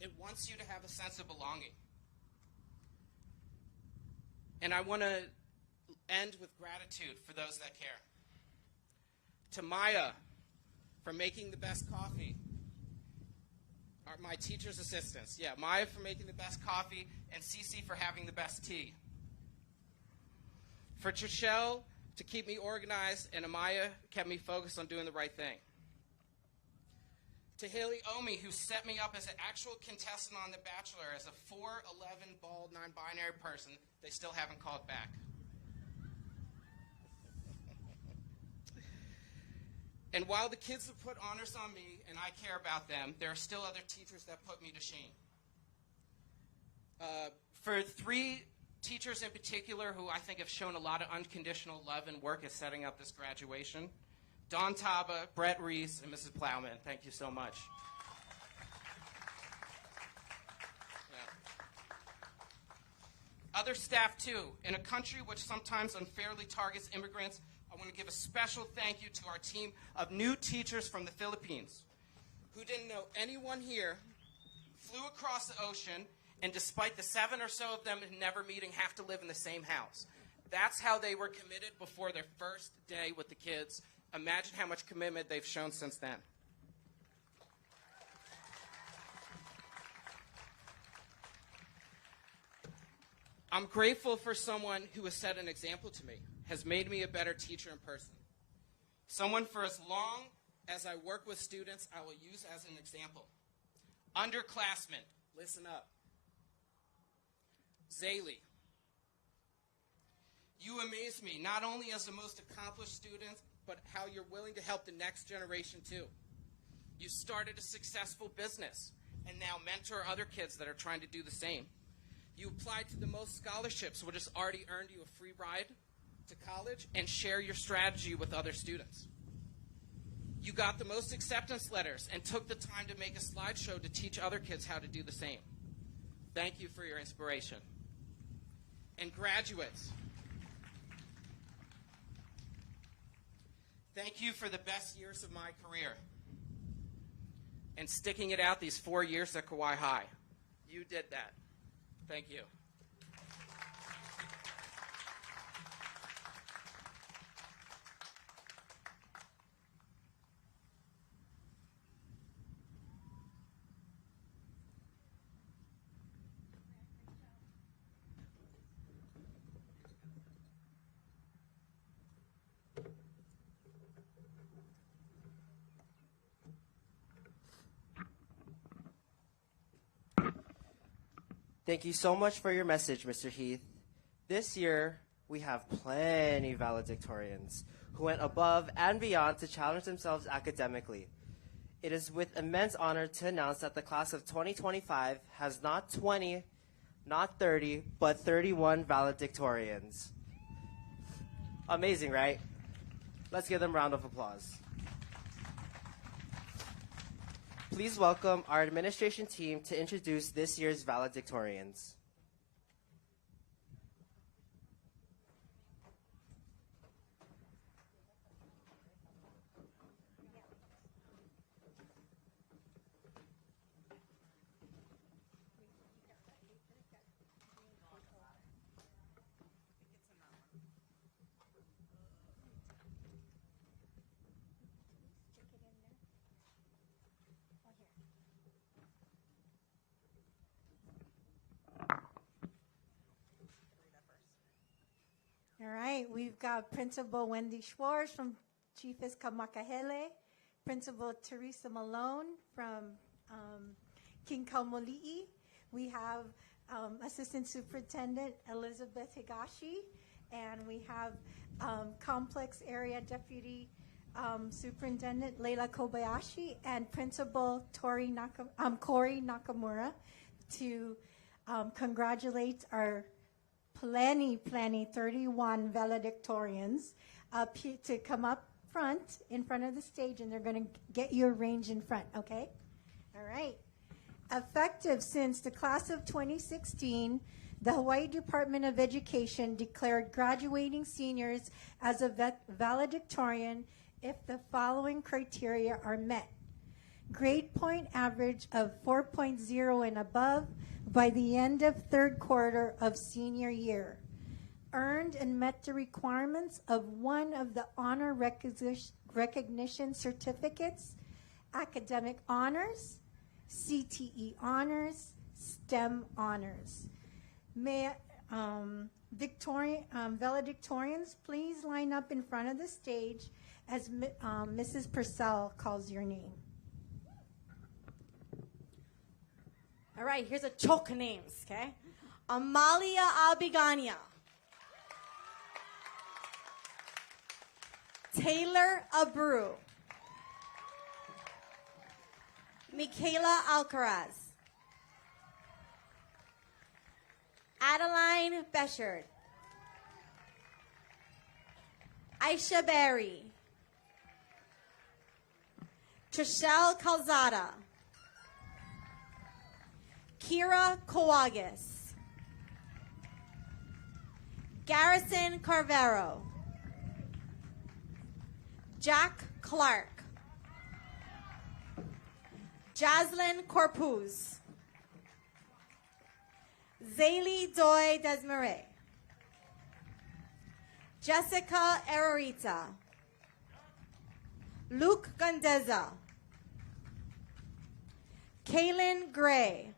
It wants you to have a sense of belonging. And I want to end with gratitude for those that care. To Maya for making the best coffee. My teacher's assistants. Yeah, Maya for making the best coffee, and Cece for having the best tea. For Trishelle to keep me organized, and Amaya kept me focused on doing the right thing. To Haley Omi, who set me up as an actual contestant on The Bachelor as a 4'11", bald, non-binary person they still haven't called back. And while the kids have put honors on me and I care about them, there are still other teachers that put me to shame. For 3 teachers in particular who I think have shown a lot of unconditional love and work at setting up this graduation, Don Taba, Brett Reese, and Mrs. Plowman, thank you so much. Yeah. Other staff too. In a country which sometimes unfairly targets immigrants, I want to give a special thank you to our team of new teachers from the Philippines who didn't know anyone here, flew across the ocean, and despite the 7 or so of them never meeting, have to live in the same house. That's how they were committed before their first day with the kids. Imagine how much commitment they've shown since then. I'm grateful for someone who has set an example to me, has made me a better teacher in person. Someone for as long as I work with students, I will use as an example. Underclassmen, listen up. Zaylee, you amaze me, not only as the most accomplished student, but how you're willing to help the next generation too. You started a successful business and now mentor other kids that are trying to do the same. You applied to the most scholarships, which has already earned you a free ride to college, and share your strategy with other students. You got the most acceptance letters and took the time to make a slideshow to teach other kids how to do the same. Thank you for your inspiration. And graduates, thank you for the best years of my career and sticking it out these 4 years at Kaua'i High. You did that. Thank you. Thank you so much for your message, Mr. Heath. This year, we have plenty valedictorians who went above and beyond to challenge themselves academically. It is with immense honor to announce that the class of 2025 has not 20, not 30, but 31 valedictorians. Amazing, right? Let's give them a round of applause. Please welcome our administration team to introduce this year's valedictorians. All right, we've got Principal Wendy Schwartz from Chiefis Kamakahele, Principal Teresa Malone from King Kaumali'i. We have Assistant Superintendent Elizabeth Higashi, and we have Complex Area Deputy Superintendent Leila Kobayashi, and Principal Corey Nakamura to congratulate our plenty 31 valedictorians to come up in front of the stage, and they're going to get you arranged in front, okay? All right. Effective since the class of 2016, the Hawaii Department of Education declared graduating seniors as a valedictorian if the following criteria are met. Grade point average of 4.0 and above by the end of third quarter of senior year. Earned and met the requirements of one of the honor recognition certificates, academic honors, CTE honors, STEM honors. May valedictorians please line up in front of the stage as Mrs. Purcell calls your name. All right, here's a choke names, okay? Amalia Abigania. Taylor Abreu. Michaela Alcaraz. Adeline Beshard. Aisha Berry. Trishelle Calzada. Kira Coagas. Garrison Carvero. Jack Clark. Jaslyn Corpuz. Zaylee Doy Desmarais. Jessica Erorita. Luke Gandeza. Kaylin Gray.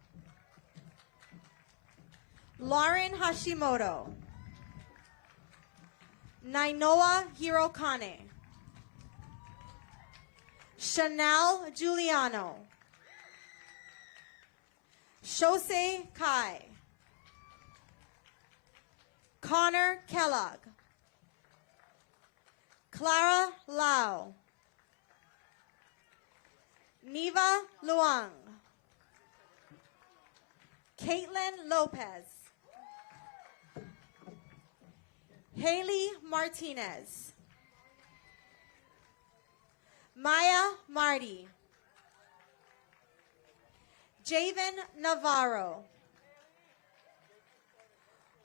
Lauren Hashimoto. Nainoa Hirokane. Chanel Giuliano. Shosei Kai. Connor Kellogg. Clara Lau. Neva Luang. Caitlin Lopez. Haley Martinez. Maya Marty. Javen Navarro.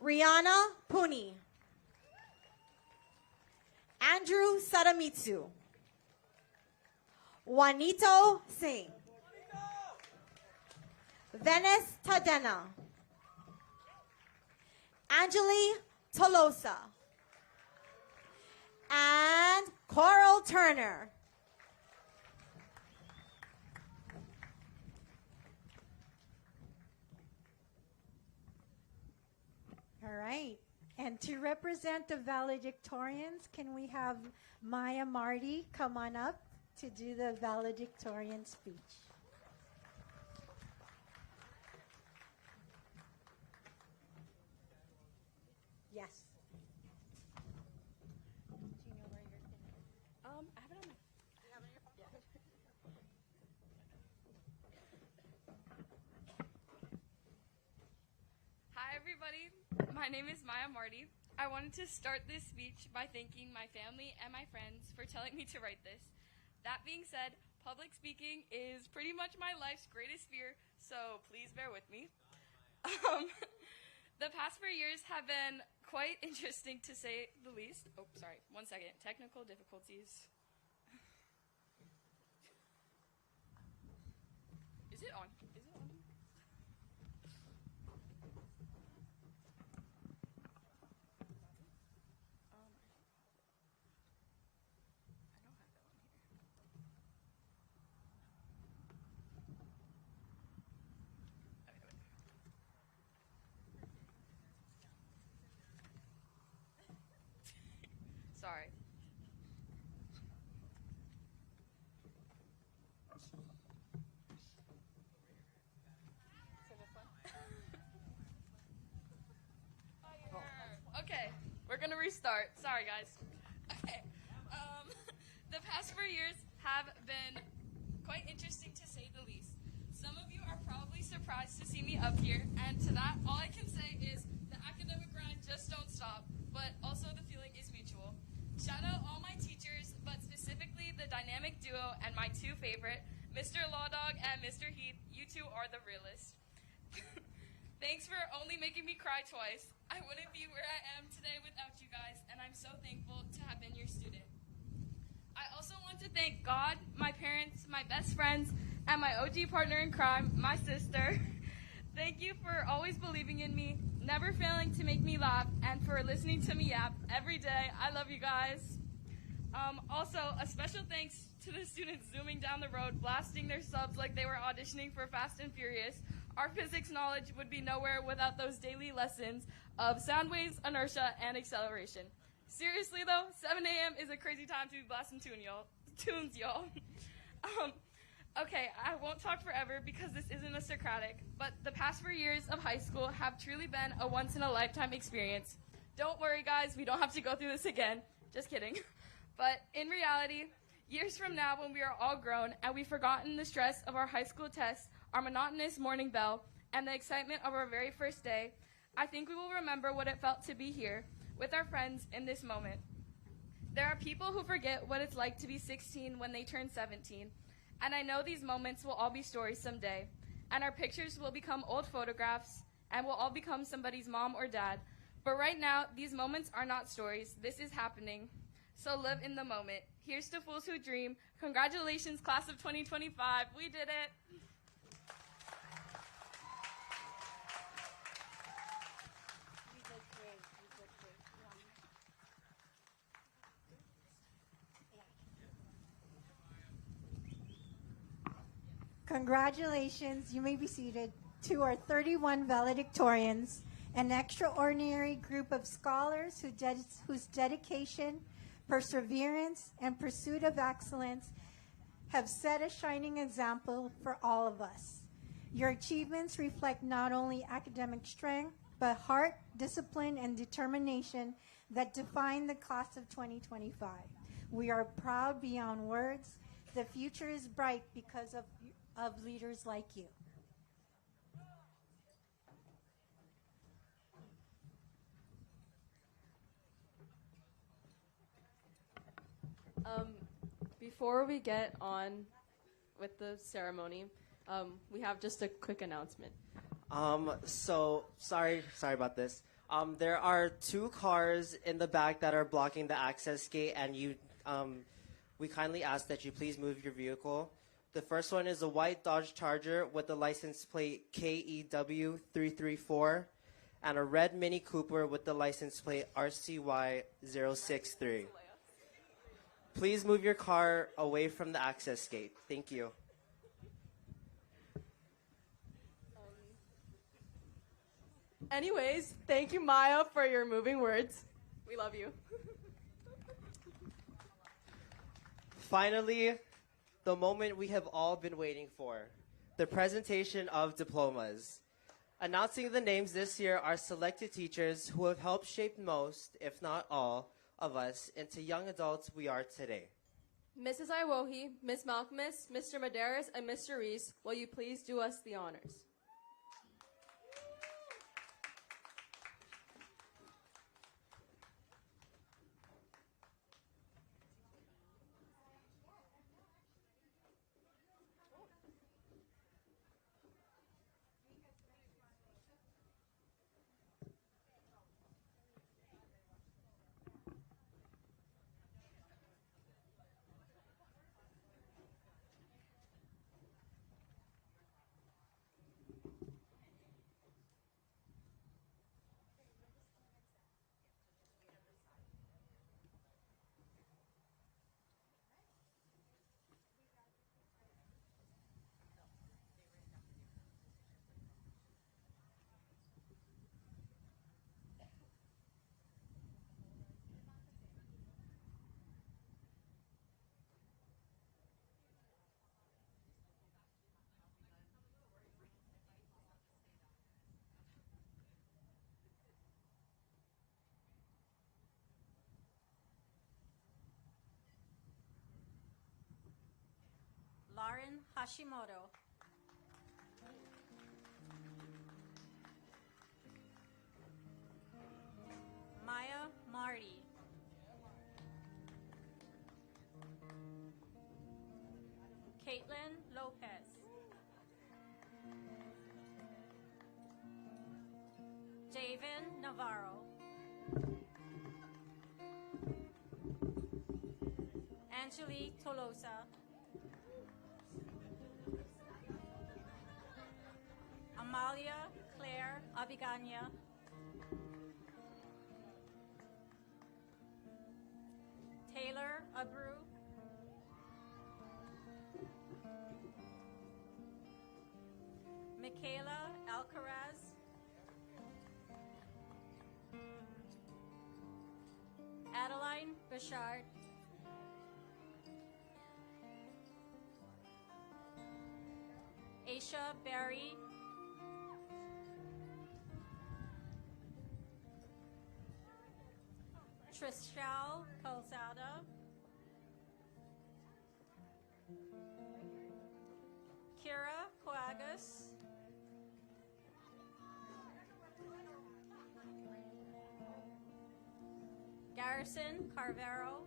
Rihanna Puni. Andrew Sadamitsu. Juanito Singh. Venice Tadena. Angeli Tolosa. And Coral Turner. All right. And to represent the valedictorians, can we have Maya Marty come on up to do the valedictorian speech? everybody. My name is Maya Marty. I wanted to start this speech by thanking my family and my friends for telling me to write this. That being said, public speaking is pretty much my life's greatest fear, so please bear with me. The past 4 years have been quite interesting to say the least. Oh, sorry, 1 second. Technical difficulties. Is it on? Is it on? Sorry. Okay, we're gonna restart. Sorry, guys. Okay, the past 4 years have been quite interesting to say the least. Some of you are probably surprised to see me up here, and to that, all I can say is the academic grind just don't stop, but also the feeling is mutual. Shout out all my teachers, but specifically the dynamic duo and my two favorite, Mr. Lawdog and Mr. Heath. You two are the realest. Thanks for only making me cry twice. I wouldn't be where I am today without you guys, and I'm so thankful to have been your student. I also want to thank God, my parents, my best friends, and my OG partner in crime, my sister. Thank you for always believing in me, never failing to make me laugh, and for listening to me yap every day. I love you guys. Also, a special thanks to the students zooming down the road, blasting their subs like they were auditioning for Fast and Furious. Our physics knowledge would be nowhere without those daily lessons of sound waves, inertia, and acceleration. Seriously, though, 7 a.m. is a crazy time to be blasting tunes, y'all. Okay, I won't talk forever because this isn't a Socratic, but the past 4 years of high school have truly been a once-in-a-lifetime experience. Don't worry, guys, we don't have to go through this again. Just kidding. But in reality, years from now when we are all grown and we've forgotten the stress of our high school tests, our monotonous morning bell, and the excitement of our very first day, I think we will remember what it felt to be here with our friends in this moment. There are people who forget what it's like to be 16 when they turn 17, and I know these moments will all be stories someday, and our pictures will become old photographs, and we'll all become somebody's mom or dad. But right now, these moments are not stories. This is happening. So live in the moment. Here's to fools who dream. Congratulations, class of 2025. We did it. Congratulations, you may be seated, to our 31 valedictorians, an extraordinary group of scholars whose dedication, perseverance, and pursuit of excellence have set a shining example for all of us. Your achievements reflect not only academic strength, but heart, discipline, and determination that define the class of 2025. We are proud beyond words. The future is bright because of leaders like you. Before we get on with the ceremony, we have just a quick announcement. So sorry about this. There are 2 cars in the back that are blocking the access gate, and we kindly ask that you please move your vehicle. The first one is a white Dodge Charger with the license plate KEW334, and a red Mini Cooper with the license plate RCY063. Please move your car away from the access gate. Thank you. Anyways, thank you, Maya, for your moving words. We love you. Finally, the moment we have all been waiting for, the presentation of diplomas. Announcing the names this year are selected teachers who have helped shape most, if not all, of us into young adults we are today. Mrs. Iwohi, Miss Malcolmus, Mr. Medeiros, and Mr. Reese, will you please do us the honors? Hashimoto. Maya Marty. Caitlin Lopez. Javen Navarro. Angelique Tolosa. Amalia Claire Abigania. Taylor Abreu. Michaela Alcaraz. Adeline Bouchard. Aisha Berry. Trishal Calzada. Kira Coagus. Garrison Carvero.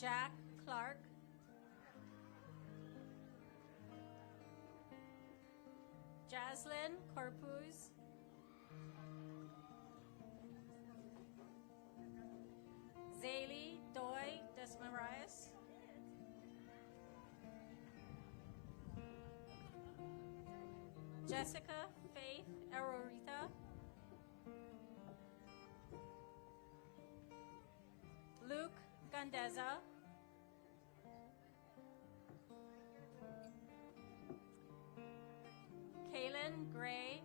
Jack Clark. Jaslyn Corpuz. Zaylee Doy Desmarais. Jessica Faith Arorita. Luke Gandeza. Kaylin Gray.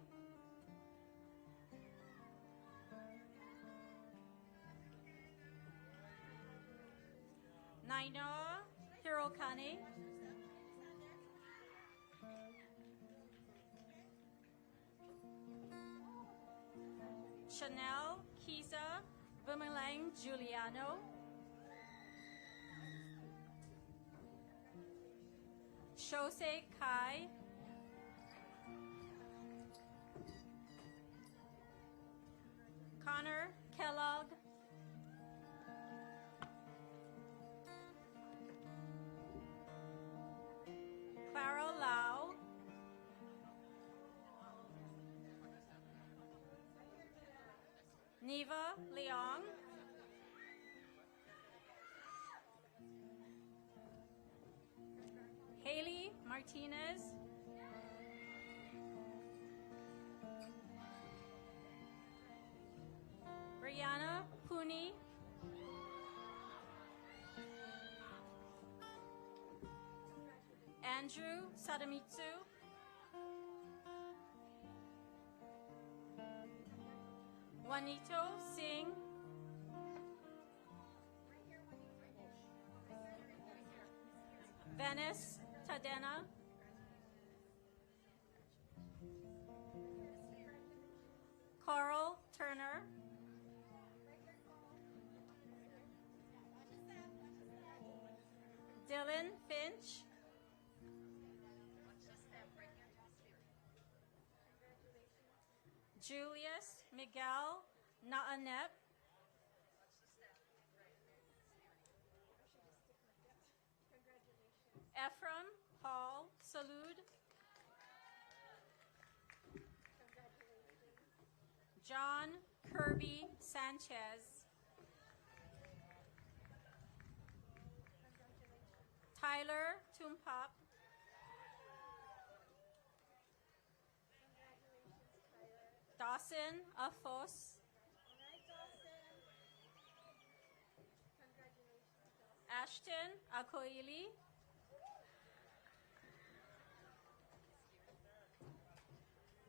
Nainoa Hirokane. Chanel Kiza Bumelang Giuliano. Shosei Kai. Connor Kellogg. Clara Lau. Neva Leong. Haley Martinez. Brianna Puni. Andrew Sadamitsu. Juanito Singh. Venice Tadena. Carl Turner. Dylan Finch. Julius Miguel Naanep. Ephraim Paul Salud. John Kirby Sanchez. Tyler Tumpap. Dawson Afos. Ashton Akoili.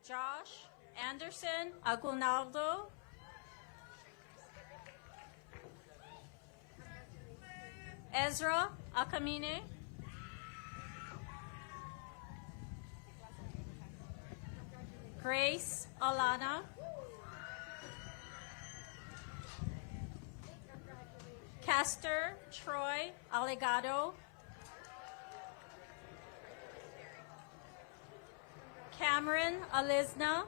Josh Anderson Aguinaldo. Ezra Akamine. Grace Alana. Pastor Troy Allegado, Cameron Alizna,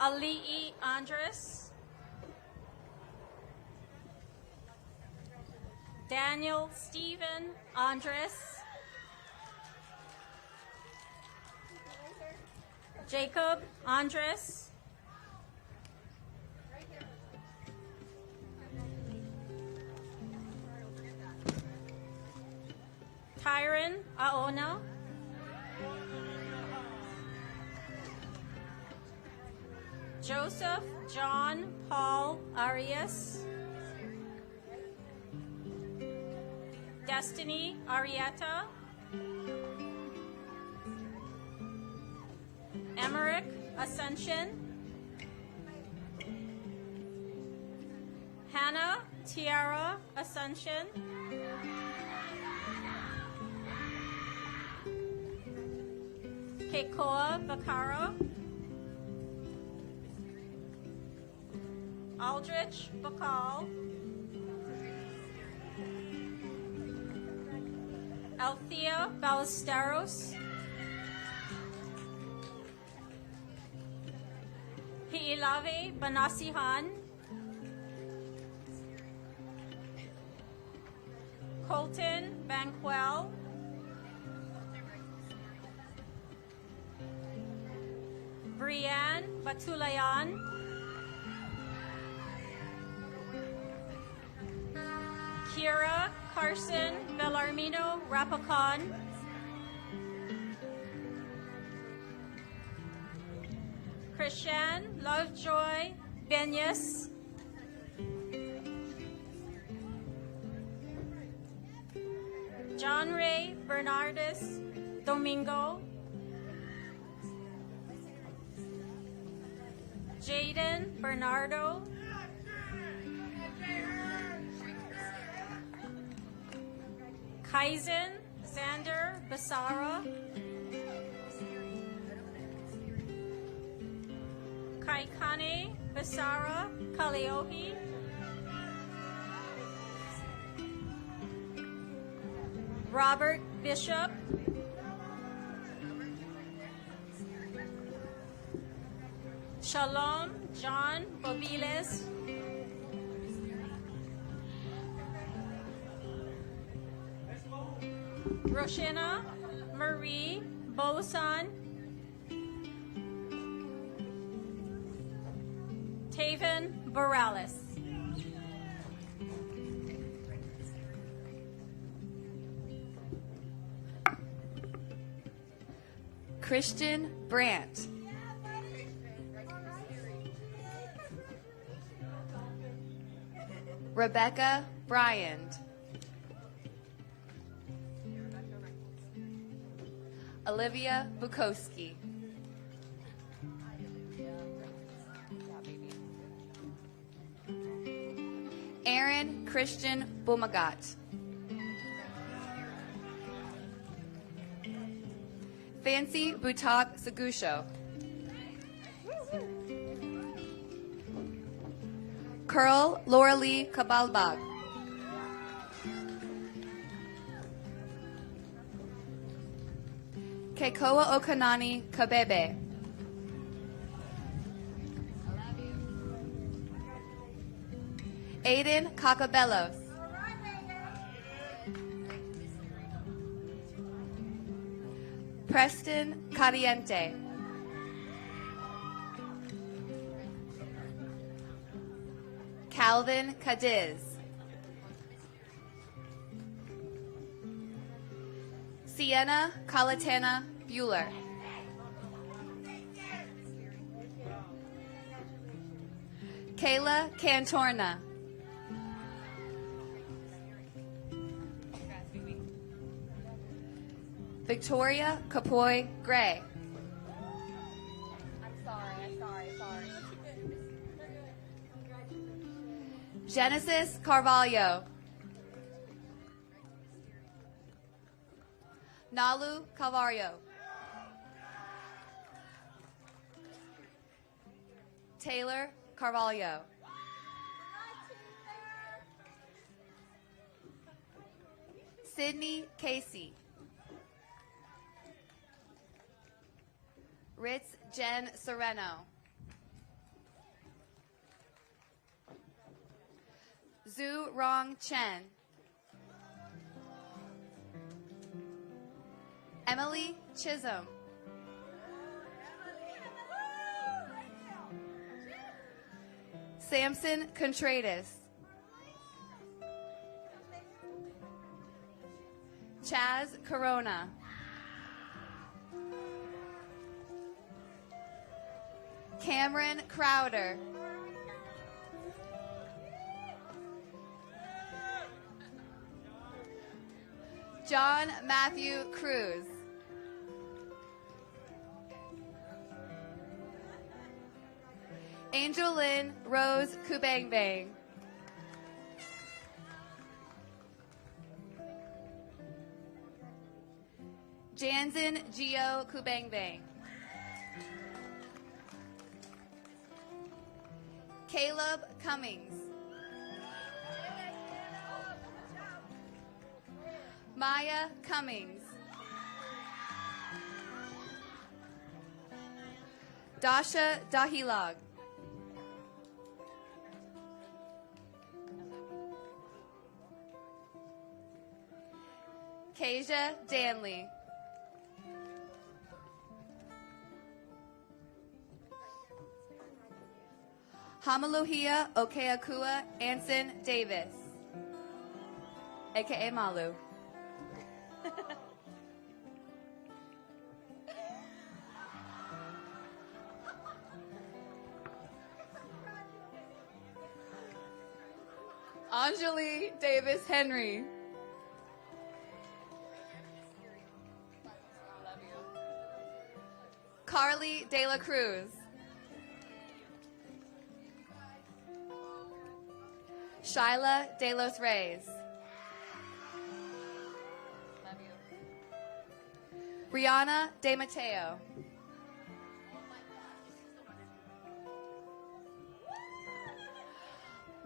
Ali'i Andres, Daniel Stephen Andres, Jacob Andres, Tyron Aona, Joseph John Paul Arias, Destiny Arietta, Emmerich Ascension, Hannah Tiara Ascension, Kekoa Bakara, Aldrich Bakal, Althea Ballesteros, Hiilave Banasihan, Colton Banquel, Brianne Batulayan, Kira Carson Bellarmino Rapacan, Christian Lovejoy Benyas, John Ray Bernardus Domingo, Jaden Bernardo, Kaizen Xander Basara, Kaikane Basara Kaliohi, Robert Bishop, Shalom John Bobiles, Roshina Marie Bosan, Taven Borales. Christian Brandt, Rebecca Bryant, Olivia Bukowski, Aaron Christian Bumagat, Fancy Butak Sagusho, Curl Laura Lee Kabalbag, Kekoa Okanani Kabebe, Aiden Cacabelos, Preston Caliente, Calvin Cadiz, Sienna Calatana Bueller, Kayla Cantorna, Victoria Capoy Gray, Genesis Carvalho, Nalu Calvario, Taylor Carvalho. Sydney Casey. Ritz Jen Sereno. Zhu Rong Chen. Emily Chisholm. Samson Contreras. Chaz Corona. Cameron Crowder. John Matthew Cruz. Angel Lynn Rose Kubangbang. Jansen Gio Kubangbang. Caleb Cummings. Maya Cummings. Dasha Dahilog. Kasia Danley. Hamaluhia Okeakua Anson Davis, a.k.a. Malu. Anjali Davis Henry. Carly De La Cruz. Shyla De Los Reyes. Love you. Rihanna De Mateo.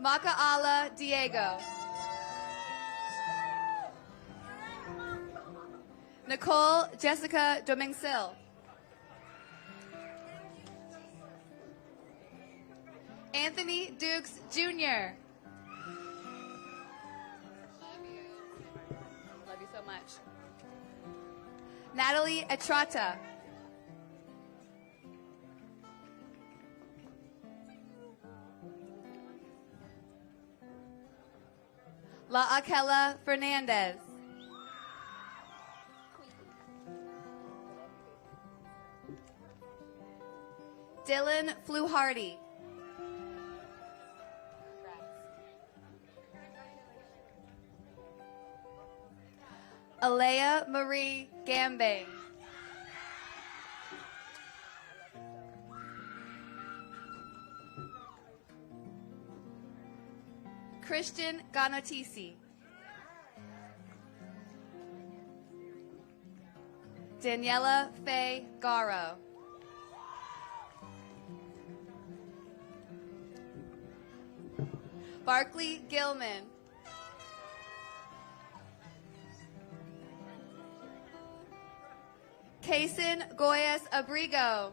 Makaala Diego. Nicole Jessica Domingsil. Anthony Dukes Jr. Love you so much. Natalie Etrata. La Aquela Fernandez. Dylan Fluharty. Alea Marie Gambang. Christian Ganotisi. Daniela Faye Garo. Barkley Gilman. Kason Goyas Abrigo.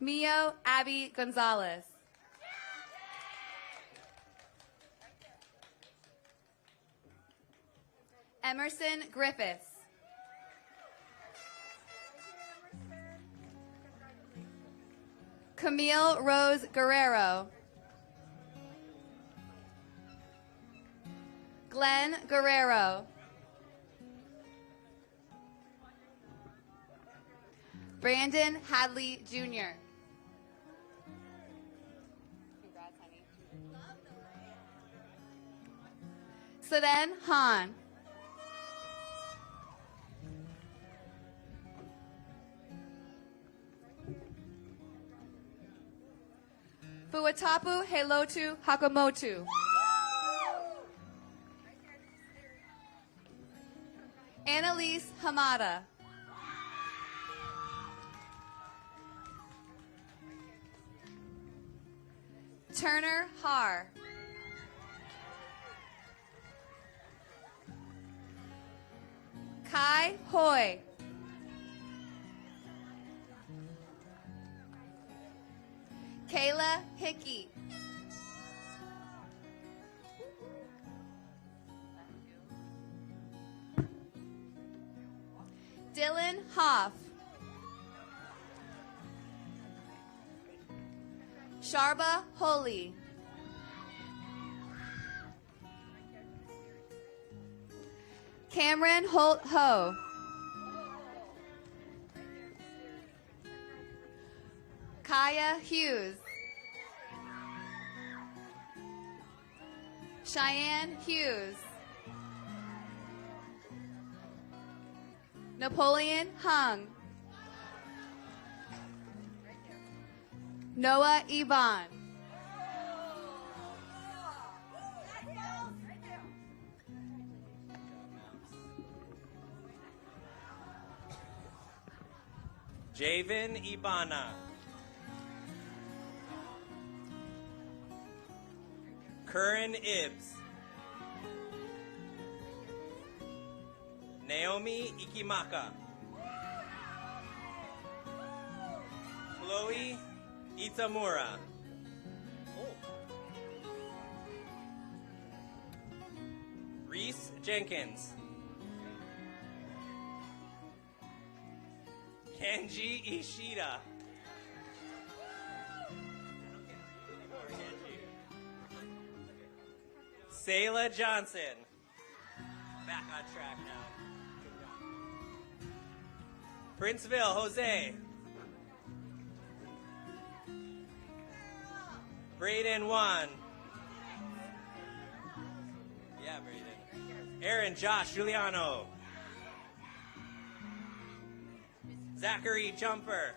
Mio Abby Gonzalez. Emerson Griffiths. Camille Rose Guerrero. Glenn Guerrero. Brandon Hadley Jr. Congrats, honey. Saden Han. Fuatapu Helotu Hakamotu. Annalise Hamada. Turner Har. Kai Hoy. Kayla Hickey. Dylan Hoff. Sharba Holy. Cameron Holt Ho. Kaya Hughes. Cheyenne Hughes. Napoleon Hung. Noah Iban. Javen Ibana. Curran Ibbs. Naomi Ikimaka. Chloe Itamura. Reese Jenkins. Kenji Ishida. Sayla Johnson. Back on track now. Princeville Jose. Braden Juan. Yeah, Braden. Aaron Josh Giuliano. Zachary Jumper.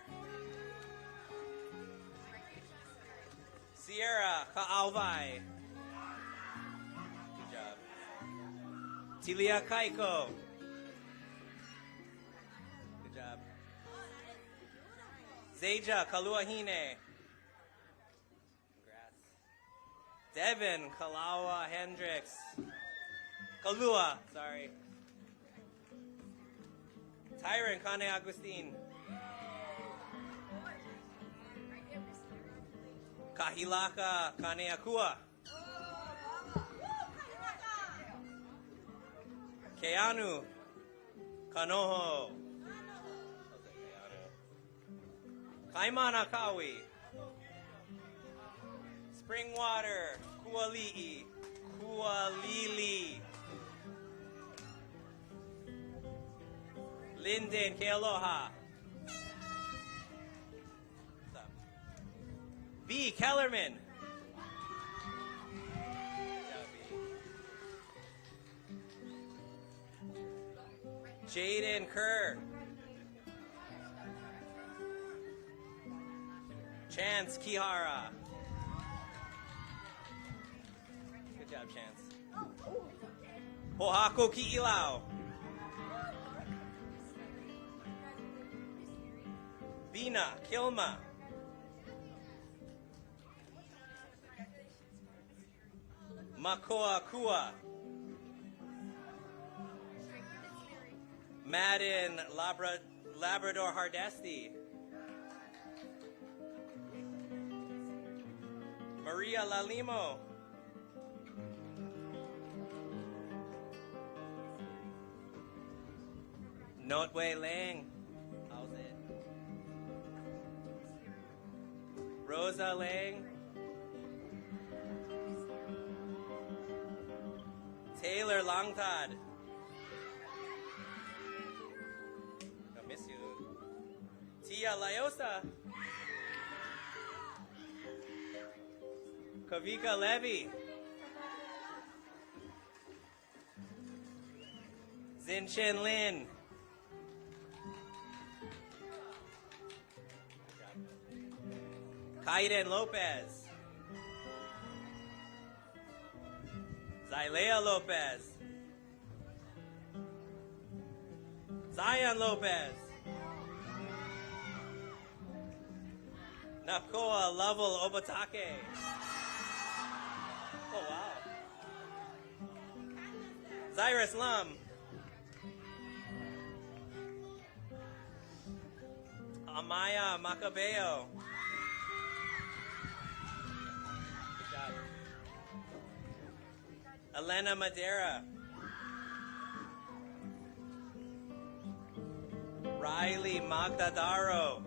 Sierra Kaua'i. Good job. Tilia Kaiko. Good job. Zeja Kaluahine. Congrats. Devin Kalawa Hendricks. Kalua, sorry. Tyron Kane Agustin. Kahilaka Kane Akua. Keanu Kanoho. Kaimana Kaua'i. Springwater Kuali'i. Kualili. Linden Kealoha. What's up? B. Kellerman. Jaden Kerr. Chance Kihara. Good job, Chance. Pohako Ki'ilau. Bina Kilma. Makoa Kua. Madden Labrador Hardesty. Maria Lalimo. Notway Lang. How's it? Rosa Lang. Taylor Longtod. I miss you. Tia Layosa. Kavika Levy. Zinchin Lin. Kaiden Lopez. Zylea Lopez. Zion Lopez. Nakoa Lovell Obatake. Cyrus Lum. Amaya Macabeo. Good job. Elena Madera. Riley Magdadaro.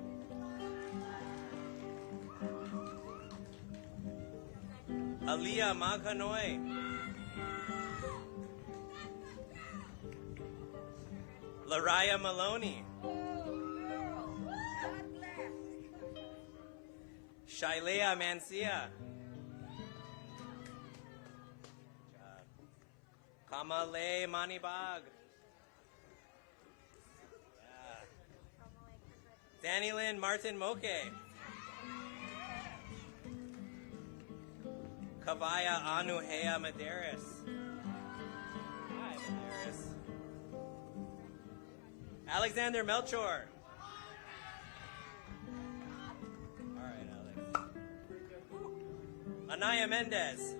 Aliyah Maghanoi. Laraya Maloney. Shailea Mancia. Kamale Manibag. Danny Lynn Martin Moke. Kavaya Anuhea Medeiros. Hi, Medeiros. Alexander Melchor. All right, Alex. Anaya Mendez.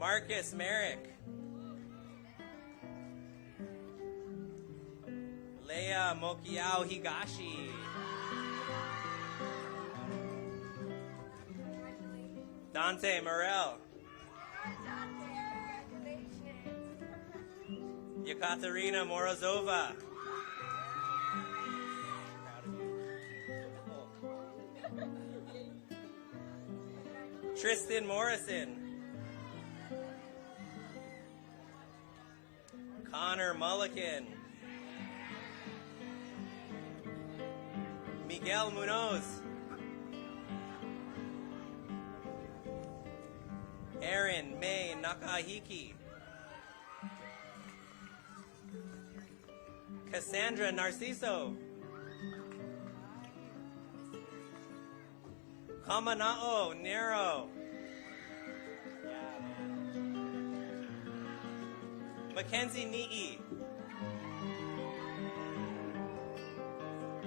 Marcus Merrick. Leia Mokiao Higashi. Dante Morel. Yekaterina Morozova. Tristan Morrison. Connor Mulliken. Miguel Munoz. Aaron May Nakahiki. Cassandra Narciso. Kamanao Nero. Mackenzie Ni'i.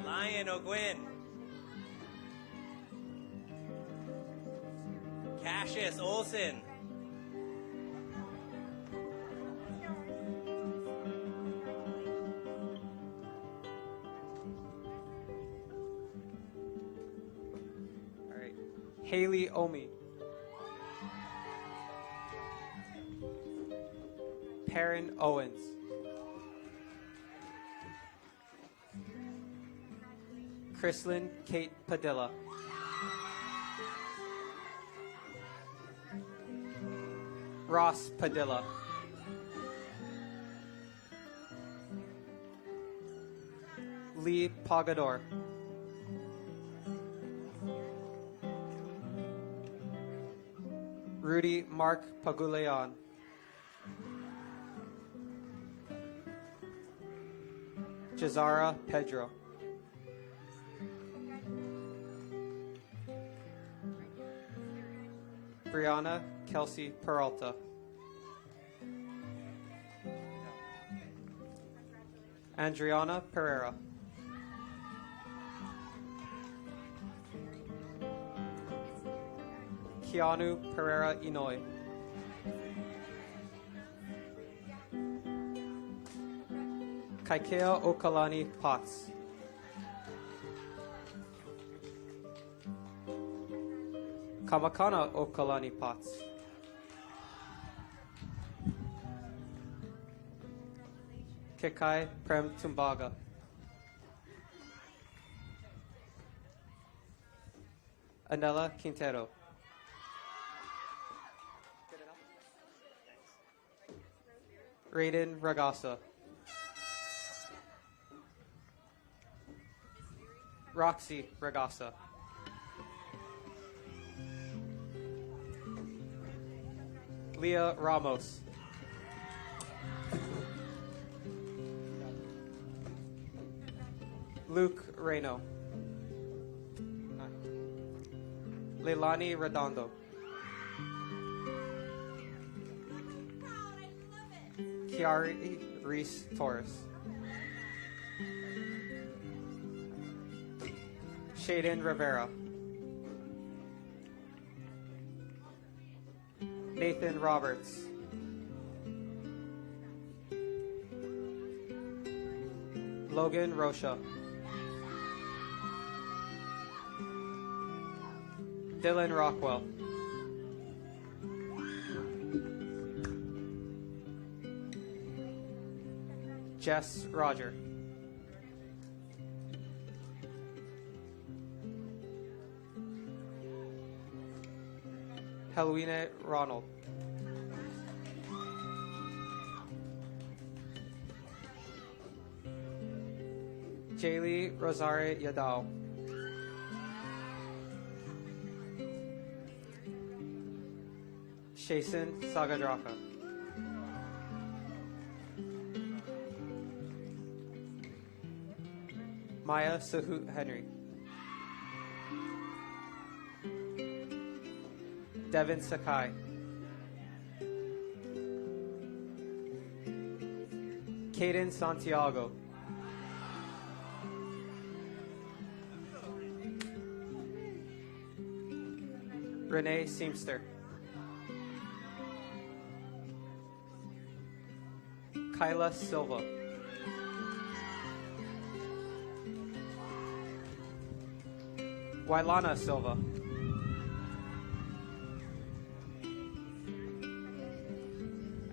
Lion O'Gwyn. Cassius Olson. All right. Haley Omi. Perrin Owens. Chrislyn Kate Padilla. Ross Padilla. Lee Pagador. Rudy Mark Paguleon. Jazara Pedro. Brianna Kelsey Peralta. Andriana Pereira. Keanu Pereira Inouye. Kaikea Okalani Potts. Kamakana Okalani Potts. Kekai Prem Tumbaga. Anela Quintero. Raiden Ragasa. Roxy Ragasa. Leah Ramos. Luke Reno. Leilani Redondo. Kiari Reese Torres. Shaden Rivera. Nathan Roberts. Logan Rocha. Dylan Rockwell. Jess Roger. Helwina Ronald. Jaylee Rosario Yadao. Shason Sagadraka. Maya Sahut Henry. Devin Sakai. Caden Santiago. Renee Seamster. Kyla Silva. Wailana Silva.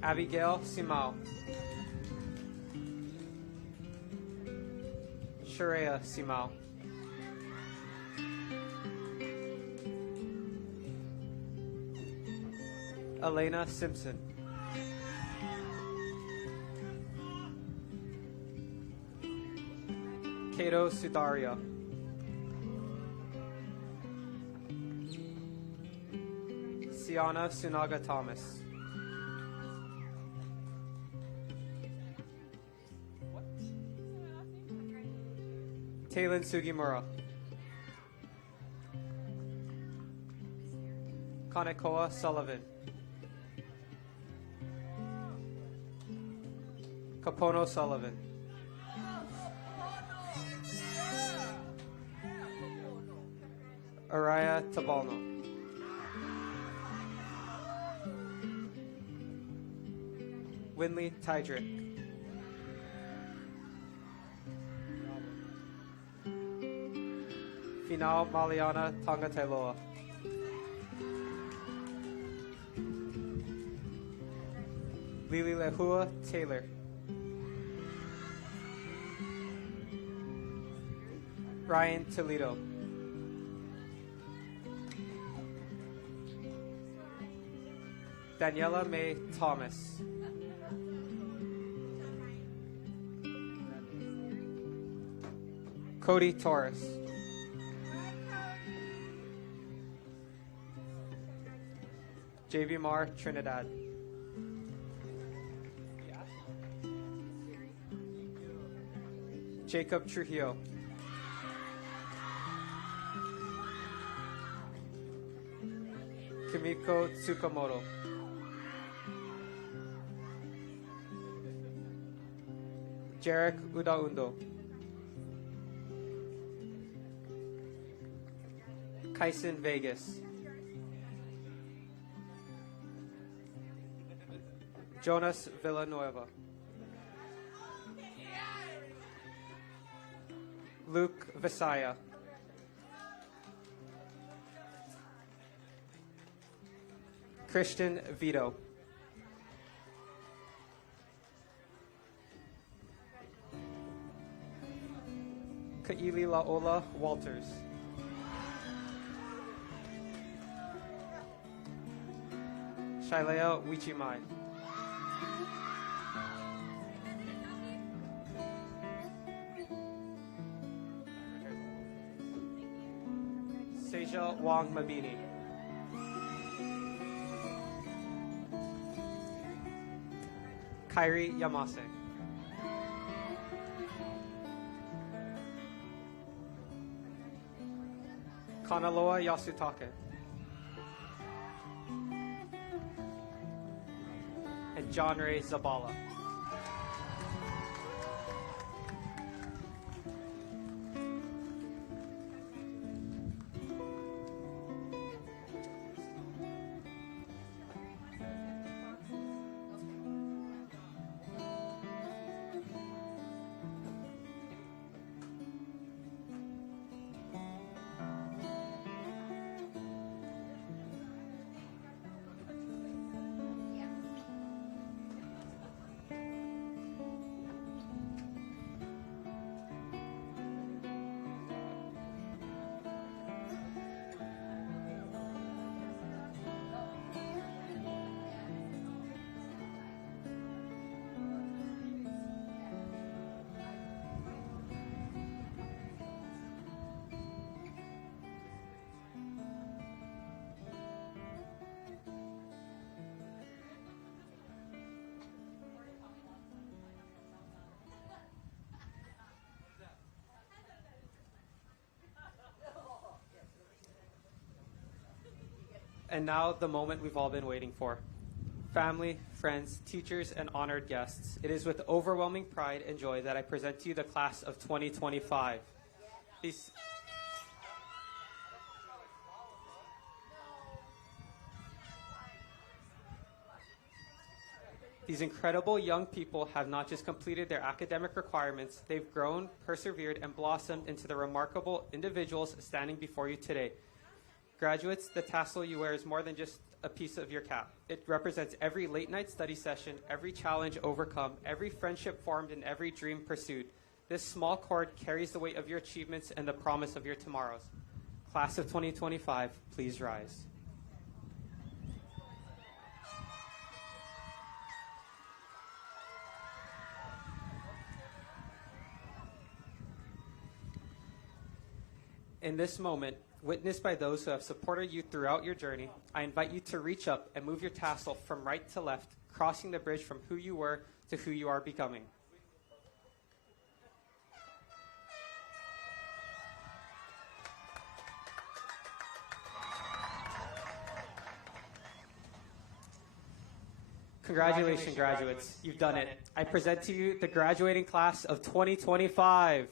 Abigail Simao. Sharia Simao. Elena Simpson. Kato Sudaria. Siana Sunaga Thomas. Taylin Sugimura. Kanekoa Sullivan. Kapono Sullivan. Araya Tabalno. Winley Tydrick. Final Maliana Tangatailoa. Lili Lehua Taylor. Ryan Toledo. Daniela May Thomas. Cody Torres. JV Mar Trinidad. Jacob Trujillo. Kimiko Tsukamoto. Jarek Udaundo. Kyson Vegas. Jonas Villanueva. Luke Visaya. Christian Vito. Kaili Laola Walters. Shailea Wichimai. Seja Wang Mabini. Kyrie Yamase. Kanaloa Yasutake. And John Ray Zabala. And now, the moment we've all been waiting for. Family, friends, teachers, and honored guests, it is with overwhelming pride and joy that I present to you the class of 2025. These incredible young people have not just completed their academic requirements, they've grown, persevered, and blossomed into the remarkable individuals standing before you today. Graduates, the tassel you wear is more than just a piece of your cap. It represents every late night study session, every challenge overcome, every friendship formed, and every dream pursued. This small cord carries the weight of your achievements and the promise of your tomorrows. Class of 2025, please rise. In this moment, witnessed by those who have supported you throughout your journey, I invite you to reach up and move your tassel from right to left, crossing the bridge from who you were to who you are becoming. Congratulations, graduates. You've done it. I present to you the graduating class of 2025.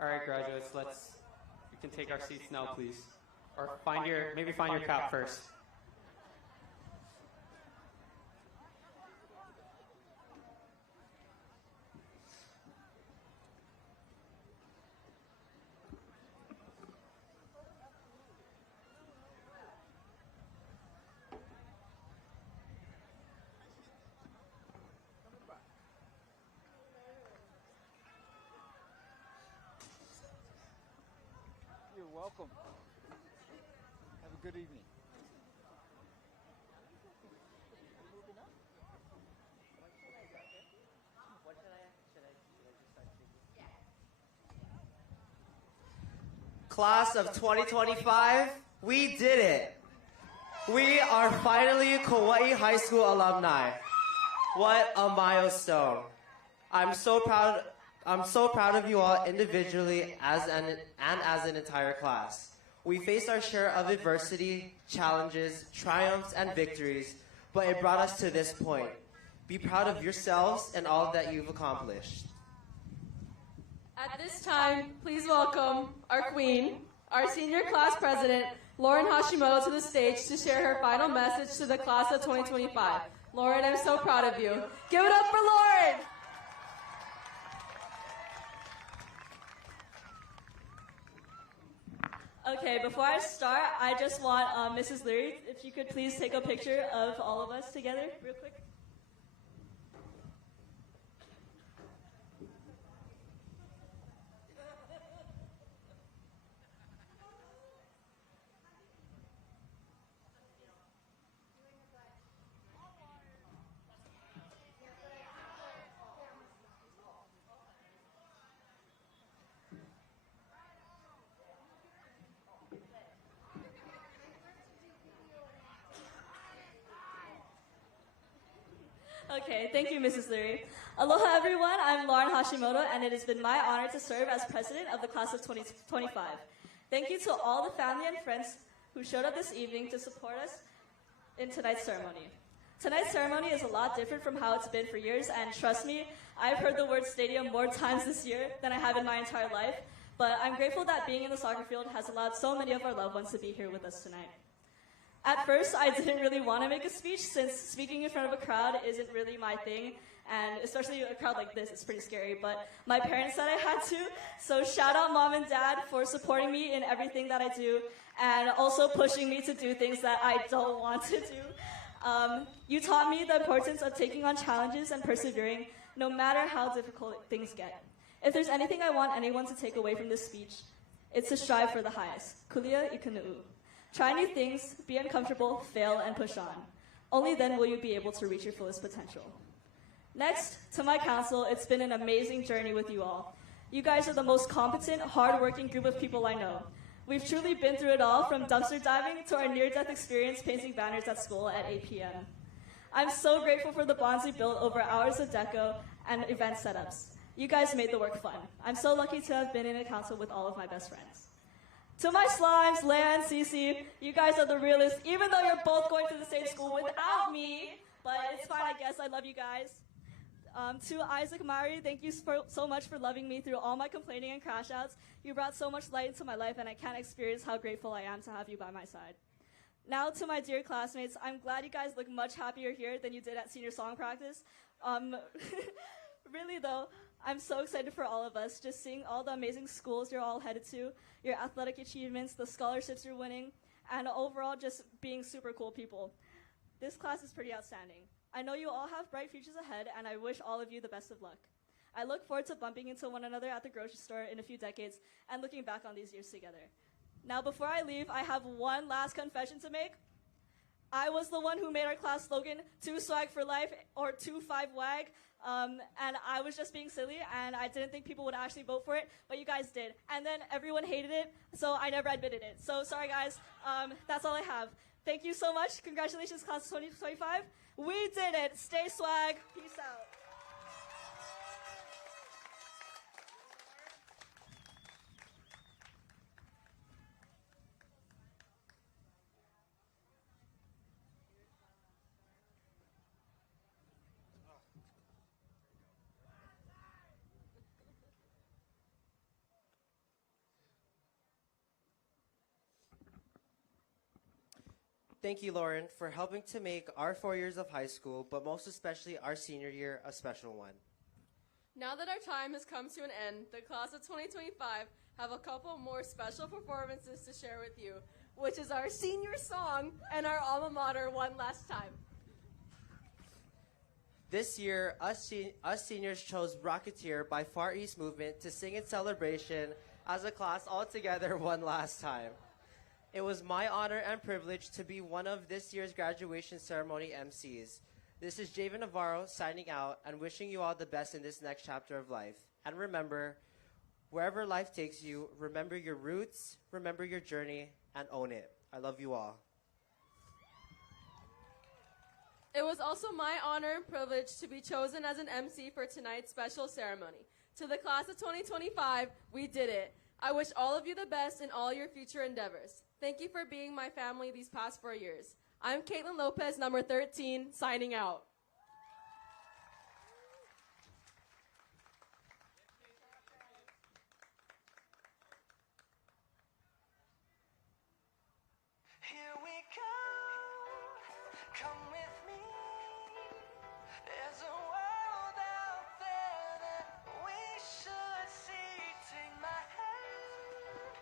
All right, graduates, you can take our seats now, please. Or find your cap first. You're welcome. Have a good evening. Class of 2025, we did it. We are finally Kaua'i High School alumni. What a milestone. I'm so proud of you all individually as an entire class. We faced our share of adversity, challenges, triumphs, and victories, but it brought us to this point. Be proud of yourselves and all that you've accomplished. At this time, please welcome our queen, our senior class president, Lauren Hashimoto, to the stage to share her final message to the class of 2025. Lauren, I'm so proud of you. Give it up for Lauren! Okay, before I start, I just want Mrs. Leary, if you could please take a picture of all of us together real quick. Okay, thank you, Mrs. Leary. Aloha, everyone. I'm Lauren Hashimoto, and it has been my honor to serve as president of the class of 2025. Thank you to all the family and friends who showed up this evening to support us in tonight's ceremony. Tonight's ceremony is a lot different from how it's been for years, and trust me, I've heard the word stadium more times this year than I have in my entire life, but I'm grateful that being in the soccer field has allowed so many of our loved ones to be here with us tonight. At first, I didn't really want to make a speech since speaking in front of a crowd isn't really my thing, and especially a crowd like this, it's pretty scary, but my parents said I had to, so shout out Mom and Dad for supporting me in everything that I do, and also pushing me to do things that I don't want to do. You taught me the importance of taking on challenges and persevering, no matter how difficult things get. If there's anything I want anyone to take away from this speech, it's to strive for the highest. Kulia ikanu'u. Try new things, be uncomfortable, fail, and push on. Only then will you be able to reach your fullest potential. Next, to my council, it's been an amazing journey with you all. You guys are the most competent, hard-working group of people I know. We've truly been through it all, from dumpster diving to our near-death experience painting banners at school at 8 p.m. I'm so grateful for the bonds we built over hours of deco and event setups. You guys made the work fun. I'm so lucky to have been in a council with all of my best friends. To my slimes, Leah and Cece, you guys are the realest, even though you're both going to the same school without me, but it's fine, I guess. I love you guys. To Isaac Mari, thank you so much for loving me through all my complaining and crash outs. You brought so much light into my life, and I can't experience how grateful I am to have you by my side. Now to my dear classmates, I'm glad you guys look much happier here than you did at senior song practice. Really though, I'm so excited for all of us, just seeing all the amazing schools you're all headed to, your athletic achievements, the scholarships you're winning, and overall just being super cool people. This class is pretty outstanding. I know you all have bright futures ahead, and I wish all of you the best of luck. I look forward to bumping into one another at the grocery store in a few decades and looking back on these years together. Now, before I leave, I have one last confession to make. I was the one who made our class slogan, 2 swag for life, or 2-5 wag, and I was just being silly, and I didn't think people would actually vote for it, but you guys did. And then everyone hated it, so I never admitted it. So sorry, guys. That's all I have. Thank you so much. Congratulations, class of 2025. We did it. Stay swag. Peace out. Thank you, Lauren, for helping to make our 4 years of high school, but most especially our senior year, a special one. Now that our time has come to an end, the class of 2025 have a couple more special performances to share with you, which is our senior song and our alma mater one last time. This year, us seniors chose Rocketeer by Far East Movement to sing in celebration as a class all together one last time. It was my honor and privilege to be one of this year's graduation ceremony MCs. This is Javen Navarro signing out and wishing you all the best in this next chapter of life. And remember, wherever life takes you, remember your roots, remember your journey, and own it. I love you all. It was also my honor and privilege to be chosen as an MC for tonight's special ceremony. To the class of 2025, we did it. I wish all of you the best in all your future endeavors. Thank you for being my family these past 4 years. I'm Caitlin Lopez, number 13, signing out. Here we go, come with me. There's a world out there that we should see. Take my hand,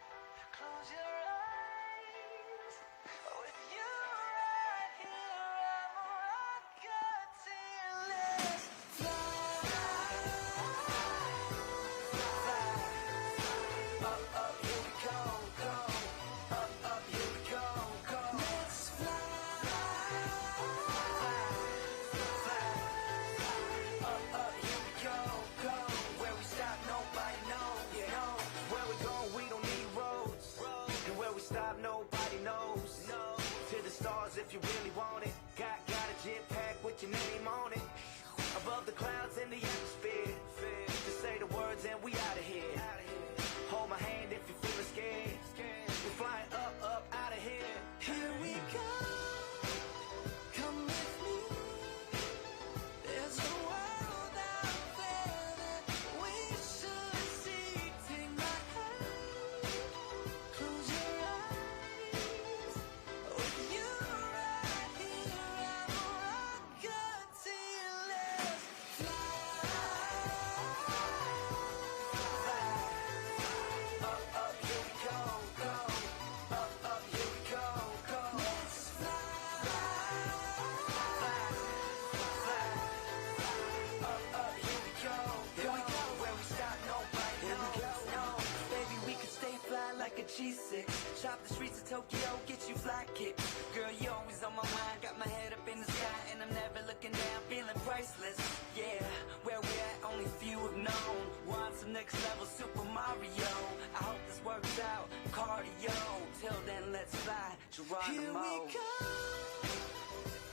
close your eyes. With you right here, I'm a rocket top the streets of Tokyo, get you fly kick. Girl, you always on my mind, got my head up in the sky, and I'm never looking down, feeling priceless. Yeah, where we at, only few have known. Want some next level Super Mario. I hope this works out, cardio. Till then, let's fly, Geronimo. Here we go,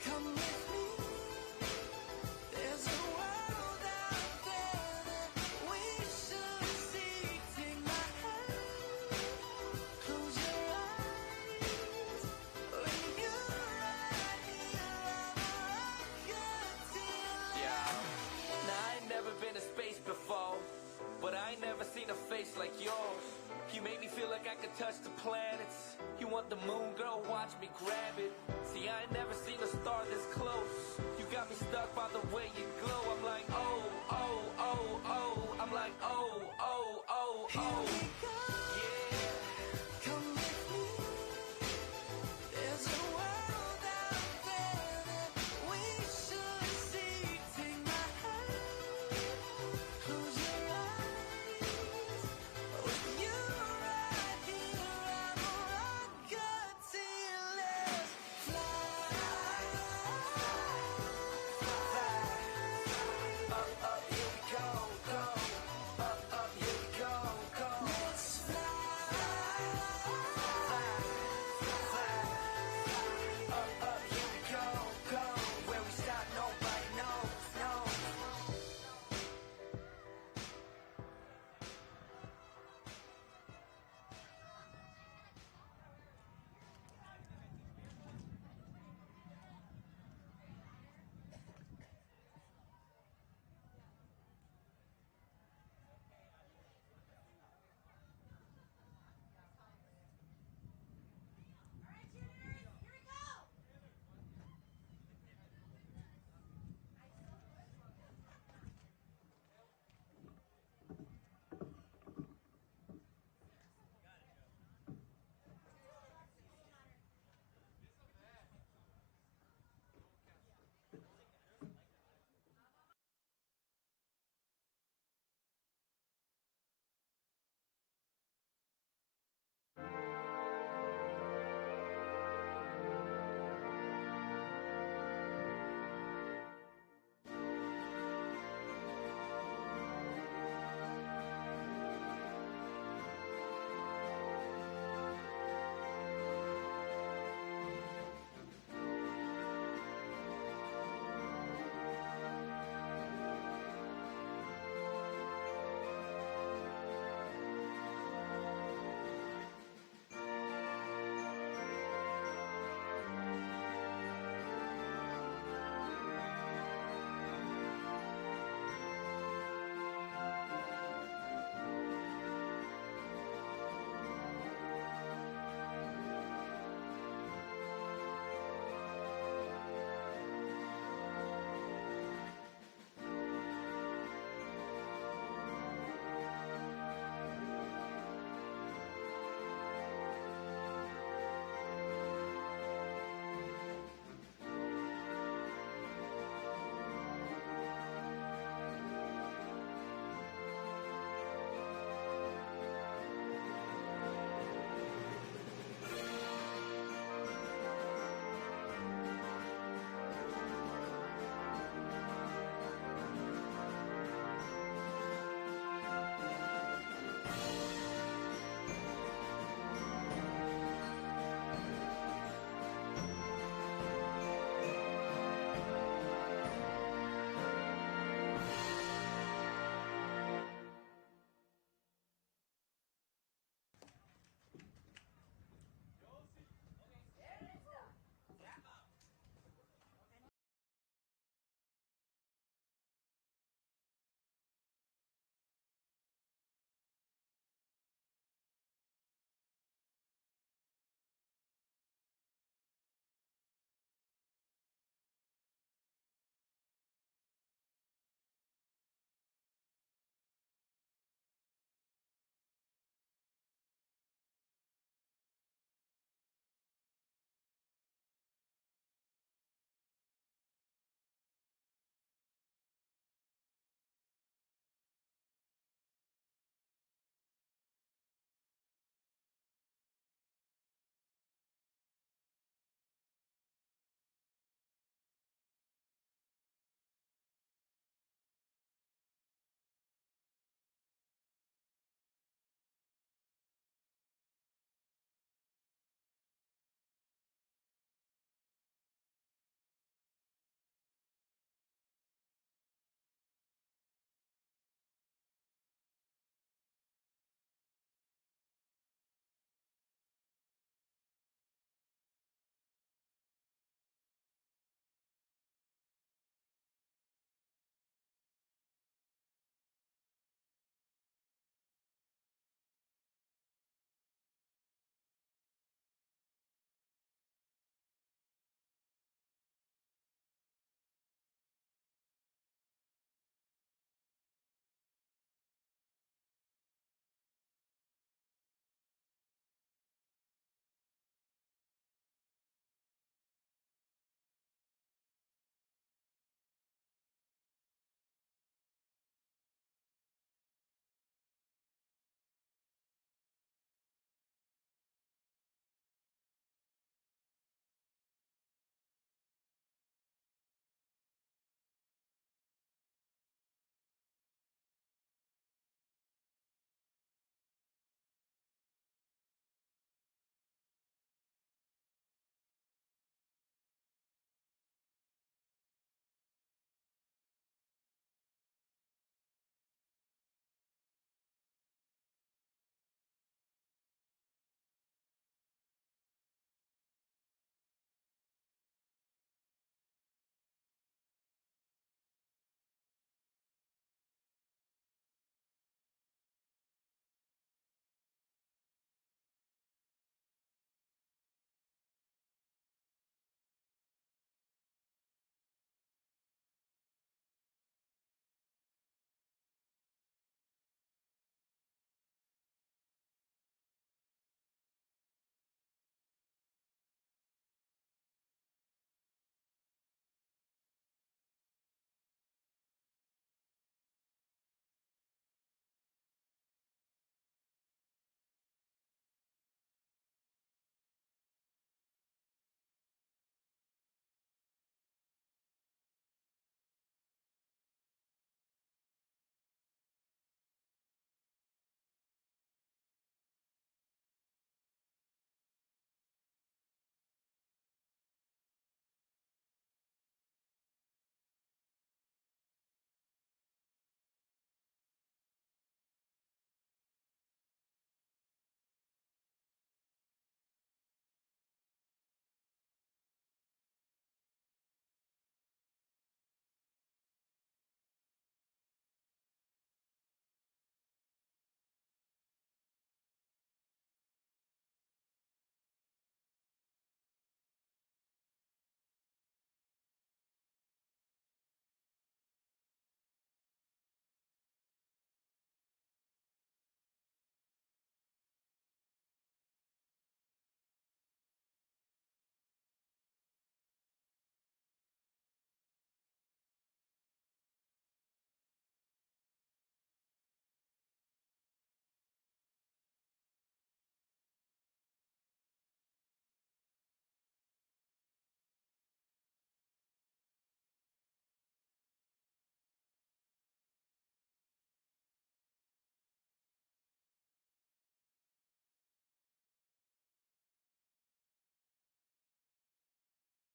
come with me. There's a world out there that we should see. Take my hand, close your eyes. When you're right here, I'm a Yeah. Now I ain't never been to space before, but I ain't never seen a face like yours. You make me feel like I could touch the planets. You want the moon, girl, watch me grab it. See, I ain't never seen a star this close. You got me stuck by the way you